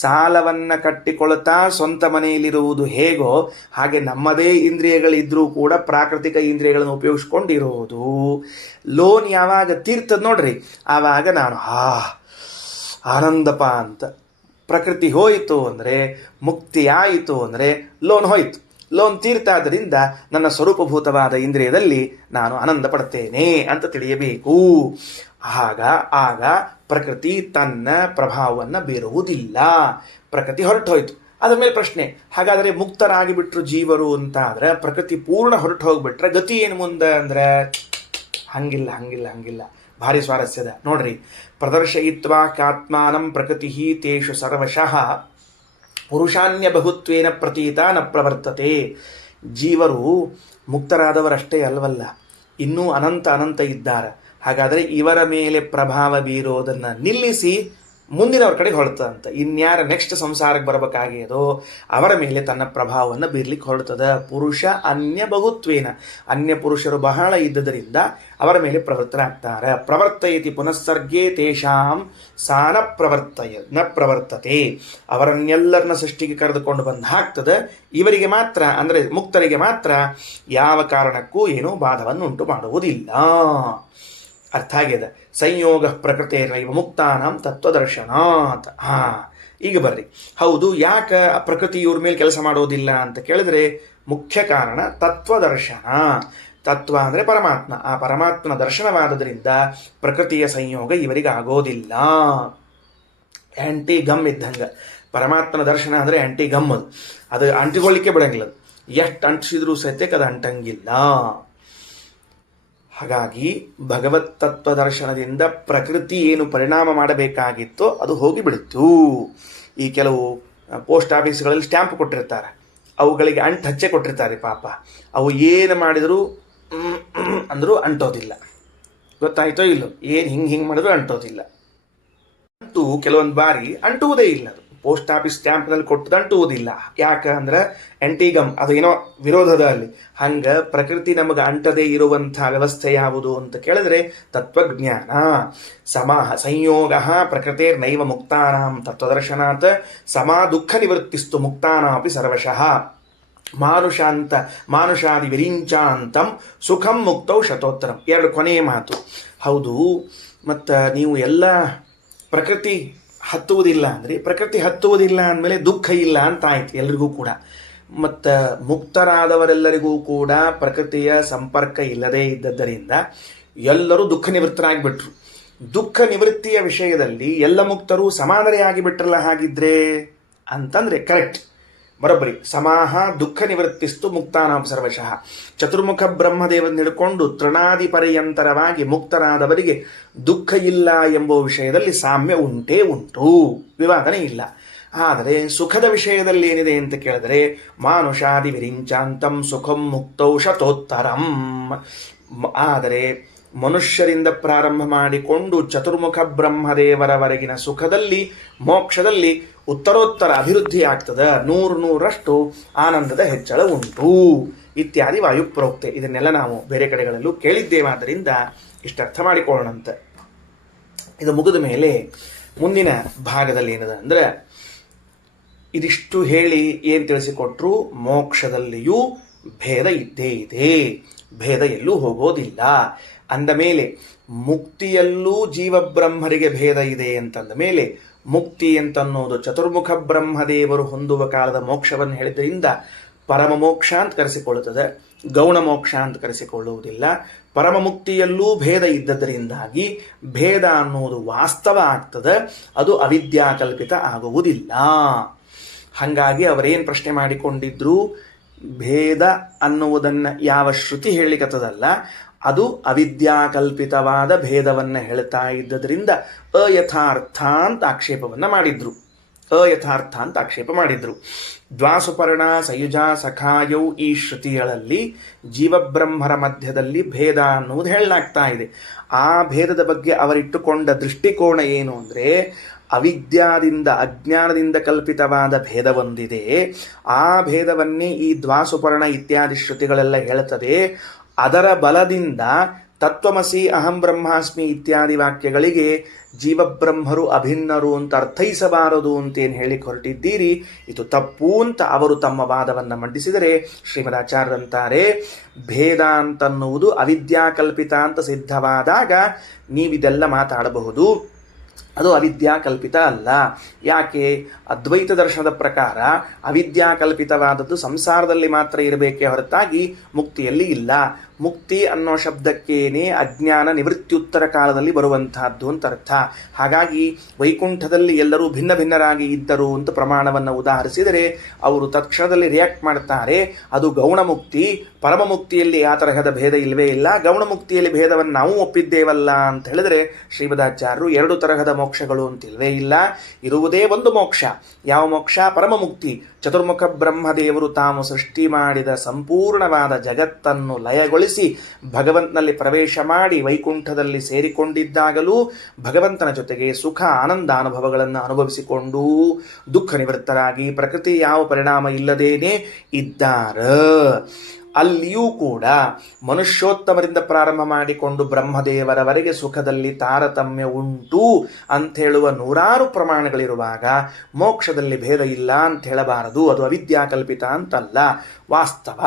ಸಾಲವನ್ನು ಕಟ್ಟಿಕೊಳ್ತಾ ಸ್ವಂತ ಮನೆಯಲ್ಲಿರುವುದು ಹೇಗೋ ಹಾಗೆ ನಮ್ಮದೇ ಇಂದ್ರಿಯಗಳಿದ್ರೂ ಕೂಡ ಪ್ರಾಕೃತಿಕ ಇಂದ್ರಿಯಗಳನ್ನು ಉಪಯೋಗಿಸ್ಕೊಂಡಿರೋದು. ಲೋನ್ ಯಾವಾಗ ತೀರ್ತದ ನೋಡ್ರಿ, ಆವಾಗ ನಾನು ಆನಂದಪ ಅಂತ. ಪ್ರಕೃತಿ ಹೋಯಿತು ಅಂದರೆ, ಮುಕ್ತಿ ಆಯಿತು ಅಂದರೆ ಲೋನ್ ಹೋಯಿತು. ಲೋನ್ ತೀರ್ತಾದ್ದರಿಂದ ನನ್ನ ಸ್ವರೂಪಭೂತವಾದ ಇಂದ್ರಿಯದಲ್ಲಿ ನಾನು ಆನಂದ ಪಡ್ತೇನೆ ಅಂತ ತಿಳಿಯಬೇಕು. ಆಗ ಪ್ರಕೃತಿ ತನ್ನ ಪ್ರಭಾವವನ್ನು ಬೀರುವುದಿಲ್ಲ. ಪ್ರಕೃತಿ ಹೊರಟು ಹೋಯಿತು. ಅದರ ಮೇಲೆ ಪ್ರಶ್ನೆ, ಹಾಗಾದರೆ ಮುಕ್ತರಾಗಿ ಬಿಟ್ರು ಜೀವರು ಅಂತ ಆದ್ರೆ, ಪ್ರಕೃತಿ ಪೂರ್ಣ ಹೊರಟು ಹೋಗ್ಬಿಟ್ರೆ ಗತಿ ಏನು ಮುಂದೆ ಅಂದ್ರೆ, ಹಂಗಿಲ್ಲ. ಭಾರಿ ಸ್ವಾರಸ್ಯದ ನೋಡ್ರಿ. ಪ್ರದರ್ಶಯಿತ್ವಾ ಕಾತ್ಮಾನಂ ಪ್ರಕೃತಿ ತೇಷು ಸರ್ವಶಃ ಪುರುಷಾನ್ಯ ಬಹುತ್ವೇನ ಪ್ರತೀತ ನ ಪ್ರವರ್ತತೆ. ಜೀವರು ಮುಕ್ತರಾದವರಷ್ಟೇ ಅಲ್ವಲ್ಲ, ಇನ್ನೂ ಅನಂತ ಇದ್ದಾರೆ. ಹಾಗಾದರೆ ಇವರ ಮೇಲೆ ಪ್ರಭಾವ ಬೀರೋದನ್ನು ನಿಲ್ಲಿಸಿ ಮುಂದಿನವ್ರ ಕಡೆಗೆ ಹೊರಡ್ತದಂತ. ಇನ್ಯಾರ ನೆಕ್ಸ್ಟ್ ಸಂಸಾರಕ್ಕೆ ಬರಬೇಕಾಗಿದೋ ಅವರ ಮೇಲೆ ತನ್ನ ಪ್ರಭಾವವನ್ನು ಬೀರ್ಲಿಕ್ಕೆ ಹೊರಡ್ತದ. ಪುರುಷ ಅನ್ಯ ಬಹುತ್ವೇನ, ಅನ್ಯ ಪುರುಷರು ಬಹಳ ಇದ್ದದರಿಂದ ಅವರ ಮೇಲೆ ಪ್ರವೃತ್ತರಾಗ್ತಾರೆ. ಪ್ರವರ್ತಯತಿ ಪುನಃಸರ್ಗೇ ತೇಷಾಂ ಸಾನ ನ ಪ್ರವರ್ತತೆ. ಅವರನ್ನೆಲ್ಲರನ್ನ ಸೃಷ್ಟಿಗೆ ಕರೆದುಕೊಂಡು ಬಂದು ಹಾಕ್ತದೆ. ಇವರಿಗೆ ಮಾತ್ರ ಅಂದರೆ ಮುಕ್ತರಿಗೆ ಮಾತ್ರ ಯಾವ ಕಾರಣಕ್ಕೂ ಏನೂ ಬಾಧವನ್ನು ಉಂಟು ಮಾಡುವುದಿಲ್ಲ. ಅರ್ಥ ಆಗಿದೆ. ಸಂಯೋಗ ಪ್ರಕೃತಿಯೈವ ಮುಕ್ತಾನಾಂ ತತ್ವದರ್ಶನಾತ್. ಈಗ ಬರ್ರಿ, ಹೌದು, ಯಾಕೆ ಪ್ರಕೃತಿ ಇವ್ರ ಮೇಲೆ ಕೆಲಸ ಮಾಡೋದಿಲ್ಲ ಅಂತ ಕೇಳಿದ್ರೆ, ಮುಖ್ಯ ಕಾರಣ ತತ್ವದರ್ಶನ. ತತ್ವ ಅಂದರೆ ಪರಮಾತ್ಮ. ಆ ಪರಮಾತ್ಮನ ದರ್ಶನವಾದದ್ರಿಂದ ಪ್ರಕೃತಿಯ ಸಂಯೋಗ ಇವರಿಗೆ ಆಗೋದಿಲ್ಲ. ಆ್ಯಂಟಿ ಗಮ್ ಇದ್ದಂಗೆ. ಪರಮಾತ್ಮನ ದರ್ಶನ ಅಂದರೆ ಆ್ಯಂಟಿ ಗಮ್. ಅದು ಅಂಟಿಕೊಳ್ಳಿಕ್ಕೆ ಬಿಡಂಗಿಲ್ಲ. ಎಷ್ಟು ಅಂಟಿಸಿದ್ರೂ ಸತ್ಯಕ್ಕೆ ಅದು ಅಂಟಂಗಿಲ್ಲ. ಹಾಗಾಗಿ ಭಗವತ್ ತತ್ವ ದರ್ಶನದಿಂದ ಪ್ರಕೃತಿ ಏನು ಪರಿಣಾಮ ಮಾಡಬೇಕಾಗಿತ್ತೋ ಅದು ಹೋಗಿಬಿಡ್ತು. ಈ ಕೆಲವು ಪೋಸ್ಟ್ ಆಫೀಸ್ಗಳಲ್ಲಿ ಸ್ಟ್ಯಾಂಪ್ ಕೊಟ್ಟಿರ್ತಾರೆ, ಅವುಗಳಿಗೆ ಅಂಟು ಹಚ್ಚೆ ಕೊಟ್ಟಿರ್ತಾರೆ. ಪಾಪ ಅವು ಏನು ಮಾಡಿದರೂ ಅಂದರೂ ಅಂಟೋದಿಲ್ಲ. ಗೊತ್ತಾಯ್ತೋ ಇಲ್ಲೋ? ಏನು ಹಿಂಗೆ ಮಾಡಿದ್ರು ಅಂಟೋದಿಲ್ಲ. ಅಂತೂ ಕೆಲವೊಂದು ಬಾರಿ ಅಂಟುವುದೇ ಇಲ್ಲ. ಅದು ಪೋಸ್ಟ್ ಆಫೀಸ್ ಸ್ಟ್ಯಾಂಪ್ನಲ್ಲಿ ಕೊಟ್ಟದ್ದು ಅಂಟುವುದಿಲ್ಲ. ಯಾಕಂದ್ರೆ ಆಂಟಿಗಮ್, ಅದು ಏನೋ ವಿರೋಧದ ಅಲ್ಲಿ. ಹಂಗೆ ಪ್ರಕೃತಿ ನಮಗೆ ಅಂಟದೇ ಇರುವಂಥ ವ್ಯವಸ್ಥೆ ಯಾವುದು ಅಂತ ಕೇಳಿದ್ರೆ ತತ್ವಜ್ಞಾನ. ಸಂಯೋಗ ಪ್ರಕೃತಿರ್ನೈವ ಮುಕ್ತಾನಾಂ ತತ್ವದರ್ಶನಾತ್ ಸಮಾ ದುಃಖ ನಿವೃತ್ತಿಸ್ತು ಮುಕ್ತಾನಾಪಿ ಸರ್ವಶಃ ಮಾನುಷಾದಿ ವಿರಿಂಚಾಂತಂ ಸುಖಂ ಮುಕ್ತೌ ಶತೋತ್ತರಂ. ಎರಡು ಕೊನೆಯ ಮಾತು. ಹೌದು, ಮತ್ತು ನೀವು ಎಲ್ಲ ಪ್ರಕೃತಿ ಹತ್ತುವುದಿಲ್ಲ ಅಂದರೆ, ಪ್ರಕೃತಿ ಹತ್ತುವುದಿಲ್ಲ ಅಂದಮೇಲೆ ದುಃಖ ಇಲ್ಲ ಅಂತ ಆಯ್ತು ಎಲ್ರಿಗೂ ಕೂಡ. ಮತ್ತು ಮುಕ್ತರಾದವರೆಲ್ಲರಿಗೂ ಕೂಡ ಪ್ರಕೃತಿಯ ಸಂಪರ್ಕ ಇಲ್ಲದೇ ಇದ್ದದ್ದರಿಂದ ಎಲ್ಲರೂ ದುಃಖ ನಿವೃತ್ತರಾಗಿಬಿಟ್ರು. ದುಃಖ ನಿವೃತ್ತಿಯ ವಿಷಯದಲ್ಲಿ ಎಲ್ಲ ಮುಕ್ತರು ಸಮಾನರೇ ಆಗಿಬಿಟ್ರಲ್ಲ. ಹಾಗಿದ್ರೆ ಅಂತಂದರೆ ಕರೆಕ್ಟ್, ಬರೋಬ್ಬರಿ. ಸಮಾಹ ದುಃಖ ನಿವೃತ್ತಿಸ್ತು ಮುಕ್ತಾನಾಂ ಸರ್ವಶಃ. ಚತುರ್ಮುಖ ಬ್ರಹ್ಮದೇವನ ಹಿಡ್ಕೊಂಡು ತೃಣಾದಿ ಪರ್ಯಂತರವಾಗಿ ಮುಕ್ತರಾದವರಿಗೆ ದುಃಖ ಇಲ್ಲ ಎಂಬ ವಿಷಯದಲ್ಲಿ ಸಾಮ್ಯ ಉಂಟೇ ಉಂಟು, ವಿವಾದನೆ ಇಲ್ಲ. ಆದರೆ ಸುಖದ ವಿಷಯದಲ್ಲಿ ಏನಿದೆ ಅಂತ ಕೇಳಿದ್ರೆ, ಮಾನುಷಾದಿ ವಿರಿಂಚಾಂತಂ ಸುಖಂ ಮುಕ್ತೌ ಶತೋತ್ತರಂ. ಆದರೆ ಮನುಷ್ಯರಿಂದ ಪ್ರಾರಂಭ ಮಾಡಿಕೊಂಡು ಚತುರ್ಮುಖ ಬ್ರಹ್ಮದೇವರವರೆಗಿನ ಸುಖದಲ್ಲಿ ಮೋಕ್ಷದಲ್ಲಿ ಉತ್ತರೋತ್ತರ ಅಭಿವೃದ್ಧಿ ಆಗ್ತದೆ. 100% ಆನಂದದ ಹೆಚ್ಚಳ ಉಂಟು ಇತ್ಯಾದಿ ವಾಯುಪ್ರೋಕ್ತೆ. ಇದನ್ನೆಲ್ಲ ನಾವು ಬೇರೆ ಕಡೆಗಳಲ್ಲೂ ಕೇಳಿದ್ದೇವಾದ್ದರಿಂದ ಇಷ್ಟರ್ಥ ಮಾಡಿಕೊಳ್ಳೋಣಂತೆ. ಇದು ಮುಗಿದ ಮೇಲೆ ಮುಂದಿನ ಭಾಗದಲ್ಲಿ ಏನದ ಅಂದ್ರೆ, ಇದಿಷ್ಟು ಹೇಳಿ ಏನು ತಿಳಿಸಿಕೊಟ್ರು, ಮೋಕ್ಷದಲ್ಲಿಯೂ ಭೇದ ಇದ್ದೇ ಇದೆ, ಭೇದ ಎಲ್ಲೂ ಹೋಗೋದಿಲ್ಲ. ಅಂದ ಮೇಲೆ ಮುಕ್ತಿಯಲ್ಲೂ ಜೀವಬ್ರಹ್ಮರಿಗೆ ಭೇದ ಇದೆ ಅಂತಂದ ಮೇಲೆ, ಮುಕ್ತಿ ಅಂತನ್ನೋದು ಚತುರ್ಮುಖ ಬ್ರಹ್ಮದೇವರು ಹೊಂದುವ ಕಾಲದ ಮೋಕ್ಷವನ್ನು ಹೇಳಿದ್ರಿಂದ ಪರಮ ಮೋಕ್ಷ ಅಂತ ಕರೆಸಿಕೊಳ್ಳುತ್ತದೆ, ಗೌಣ ಮೋಕ್ಷ ಅಂತ ಕರೆಸಿಕೊಳ್ಳುವುದಿಲ್ಲ. ಪರಮ ಮುಕ್ತಿಯಲ್ಲೂ ಭೇದ ಇದ್ದದರಿಂದಾಗಿ ಭೇದ ಅನ್ನೋದು ವಾಸ್ತವ ಆಗ್ತದೆ, ಅದು ಅವಿದ್ಯಾಕಲ್ಪಿತ ಆಗುವುದಿಲ್ಲ. ಹಾಗಾಗಿ ಅವರೇನು ಪ್ರಶ್ನೆ ಮಾಡಿಕೊಂಡಿದ್ರು, ಭೇದ ಅನ್ನುವುದನ್ನು ಯಾವ ಶ್ರುತಿ ಹೇಳಿಕತ್ತದಲ್ಲ ಅದು ಅವಿದ್ಯಾಕಲ್ಪಿತವಾದ ಭೇದವನ್ನು ಹೇಳ್ತಾ ಇದ್ದದರಿಂದ ಅಯಥಾರ್ಥ ಅಂತ ಆಕ್ಷೇಪವನ್ನು ಮಾಡಿದ್ರು. ಅಯಥಾರ್ಥ ಅಂತ ಆಕ್ಷೇಪ ಮಾಡಿದ್ರು. ದ್ವಾಸುಪರ್ಣ ಸಯುಜ ಸಖಾಯೌ ಈ ಶ್ರುತಿಗಳಲ್ಲಿ ಜೀವಬ್ರಹ್ಮರ ಮಧ್ಯದಲ್ಲಿ ಭೇದ ಅನ್ನುವುದು ಹೇಳಲಾಗ್ತಾ ಇದೆ. ಆ ಭೇದದ ಬಗ್ಗೆ ಅವರಿಟ್ಟುಕೊಂಡ ದೃಷ್ಟಿಕೋನ ಏನು ಅಂದರೆ, ಅವಿದ್ಯಾದಿಂದ ಅಜ್ಞಾನದಿಂದ ಕಲ್ಪಿತವಾದ ಭೇದ ಒಂದಿದೆ, ಆ ಭೇದವನ್ನೇ ಈ ದ್ವಾಸುಪರ್ಣ ಇತ್ಯಾದಿ ಶ್ರುತಿಗಳೆಲ್ಲ ಹೇಳುತ್ತದೆ. ಅದರ ಬಲದಿಂದ ತತ್ವಮಸಿ ಅಹಂ ಬ್ರಹ್ಮಾಸ್ಮಿ ಇತ್ಯಾದಿ ವಾಕ್ಯಗಳಿಗೆ ಜೀವಬ್ರಹ್ಮರು ಅಭಿನ್ನರು ಅಂತ ಅರ್ಥೈಸಬಾರದು ಅಂತೇನು ಹೇಳಿ ಹೊರಟಿದ್ದೀರಿ, ಇದು ತಪ್ಪು ಅಂತ ಅವರು ತಮ್ಮ ವಾದವನ್ನು ಮಂಡಿಸಿದರೆ, ಶ್ರೀಮದಾಚಾರ್ಯರಂತಾರೆ ಭೇದ ಅಂತನ್ನುವುದು ಅವಿದ್ಯಾಕಲ್ಪಿತ ಅಂತ ಸಿದ್ಧವಾದಾಗ ನೀವಿದೆಲ್ಲ ಮಾತಾಡಬಹುದು, ಅದು ಅವಿದ್ಯಾಕಲ್ಪಿತ ಅಲ್ಲ. ಯಾಕೆ? ಅದ್ವೈತ ದರ್ಶನದ ಪ್ರಕಾರ ಅವಿದ್ಯಾಕಲ್ಪಿತವಾದದ್ದು ಸಂಸಾರದಲ್ಲಿ ಮಾತ್ರ ಇರಬೇಕೇ ಹೊರತಾಗಿ ಮುಕ್ತಿಯಲ್ಲಿ ಇಲ್ಲ. ಮುಕ್ತಿ ಅನ್ನೋ ಶಬ್ದಕ್ಕೇನೆ ಅಜ್ಞಾನ ನಿವೃತ್ತಿಯುತ್ತರ ಕಾಲದಲ್ಲಿ ಬರುವಂತಹದ್ದು ಅಂತ ಅರ್ಥ. ಹಾಗಾಗಿ ವೈಕುಂಠದಲ್ಲಿ ಎಲ್ಲರೂ ಭಿನ್ನ ಭಿನ್ನರಾಗಿ ಇದ್ದರು ಅಂತ ಪ್ರಮಾಣವನ್ನು ಉದಾಹರಿಸಿದರೆ ಅವರು ತತ್ಕ್ಷಣದಲ್ಲಿ ರಿಯಾಕ್ಟ್ ಮಾಡ್ತಾರೆ, ಅದು ಗೌಣ ಮುಕ್ತಿ, ಪರಮ ಮುಕ್ತಿಯಲ್ಲಿ ಆ ತರಹದ ಭೇದ ಇಲ್ಲವೇ ಇಲ್ಲ, ಗೌಣ ಮುಕ್ತಿಯಲ್ಲಿ ಭೇದವನ್ನು ನಾವು ಒಪ್ಪಿದ್ದೇವಲ್ಲ ಅಂತ ಹೇಳಿದರೆ ಶ್ರೀಮದಾಚಾರ್ಯರು 2 ತರಹದ ಮೋಕ್ಷಗಳು ಅಂತಿಲ್ವೇ ಇಲ್ಲ, ಇರುವುದೇ ಒಂದು ಮೋಕ್ಷ. ಯಾವ ಮೋಕ್ಷ? ಪರಮ ಮುಕ್ತಿ. ಚತುರ್ಮುಖ ಬ್ರಹ್ಮದೇವರು ತಾವು ಸೃಷ್ಟಿ ಮಾಡಿದ ಸಂಪೂರ್ಣವಾದ ಜಗತ್ತನ್ನು ಲಯಗೊಳಿಸಿ ಭಗವಂತನಲ್ಲಿ ಪ್ರವೇಶ ಮಾಡಿ ವೈಕುಂಠದಲ್ಲಿ ಸೇರಿಕೊಂಡಿದ್ದಾಗಲೂ ಭಗವಂತನ ಜೊತೆಗೆ ಸುಖ ಆನಂದ ಅನುಭವಗಳನ್ನು ಅನುಭವಿಸಿಕೊಂಡು ದುಃಖ ನಿವೃತ್ತರಾಗಿ ಪ್ರಕೃತಿ ಯಾವ ಪರಿಣಾಮ ಇಲ್ಲದೇನೆ ಇದ್ದಾರ. ಅಲ್ಲಿಯೂ ಕೂಡ ಮನುಷ್ಯೋತ್ತಮರಿಂದ ಪ್ರಾರಂಭ ಮಾಡಿಕೊಂಡು ಬ್ರಹ್ಮದೇವರವರೆಗೆ ಸುಖದಲ್ಲಿ ತಾರತಮ್ಯ ಉಂಟು ಅಂಥೇಳುವ 100 ಪ್ರಮಾಣಗಳಿರುವಾಗ ಮೋಕ್ಷದಲ್ಲಿ ಭೇದ ಇಲ್ಲ ಅಂತ ಹೇಳಬಾರದು. ಅದು ಅವಿದ್ಯಾಕಲ್ಪಿತ ಅಂತಲ್ಲ, ವಾಸ್ತವ.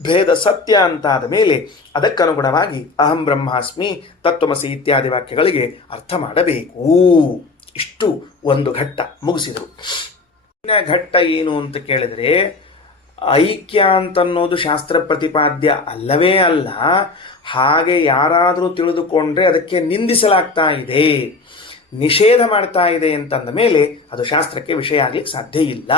ಭೇದ ಸತ್ಯ ಅಂತಾದ ಮೇಲೆ ಅದಕ್ಕನುಗುಣವಾಗಿ ಅಹಂ ಬ್ರಹ್ಮಾಸ್ಮಿ, ತತ್ವಮಸಿ ಇತ್ಯಾದಿ ವಾಕ್ಯಗಳಿಗೆ ಅರ್ಥ ಮಾಡಬೇಕು. ಇಷ್ಟು ಒಂದು ಘಟ್ಟ ಮುಗಿಸಿದರು. ಇನ್ನ ಘಟ್ಟ ಏನು ಅಂತ ಕೇಳಿದರೆ, ಐಕ್ಯ ಅಂತನ್ನೋದು ಶಾಸ್ತ್ರ ಪ್ರತಿಪಾದ್ಯ ಅಲ್ಲವೇ ಅಲ್ಲ. ಹಾಗೆ ಯಾರಾದರೂ ತಿಳಿದುಕೊಂಡ್ರೆ ಅದಕ್ಕೆ ನಿಂದಿಸಲಾಗ್ತಾ ಇದೆ, ನಿಷೇಧ ಮಾಡ್ತಾ ಇದೆ ಅಂತಂದ ಮೇಲೆ ಅದು ಶಾಸ್ತ್ರಕ್ಕೆ ವಿಷಯ ಆಗ್ಲಿಕ್ಕೆ ಸಾಧ್ಯ ಇಲ್ಲ.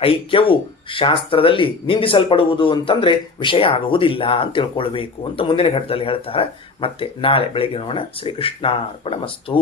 ಐಕ್ಯವು ಶಾಸ್ತ್ರದಲ್ಲಿ ನಿಂದಿಸಲ್ಪಡುವುದು ಅಂತಂದ್ರೆ ವಿಷಯ ಆಗುವುದಿಲ್ಲ ಅಂತ ತಿಳ್ಕೊಳ್ಬೇಕು ಅಂತ ಮುಂದಿನ ಘಟ್ಟದಲ್ಲಿ ಹೇಳ್ತಾರೆ. ಮತ್ತೆ ನಾಳೆ ಬೆಳಗ್ಗೆ ನೋಡೋಣ. ಶ್ರೀಕೃಷ್ಣಾರ್ಪಣಮಸ್ತು.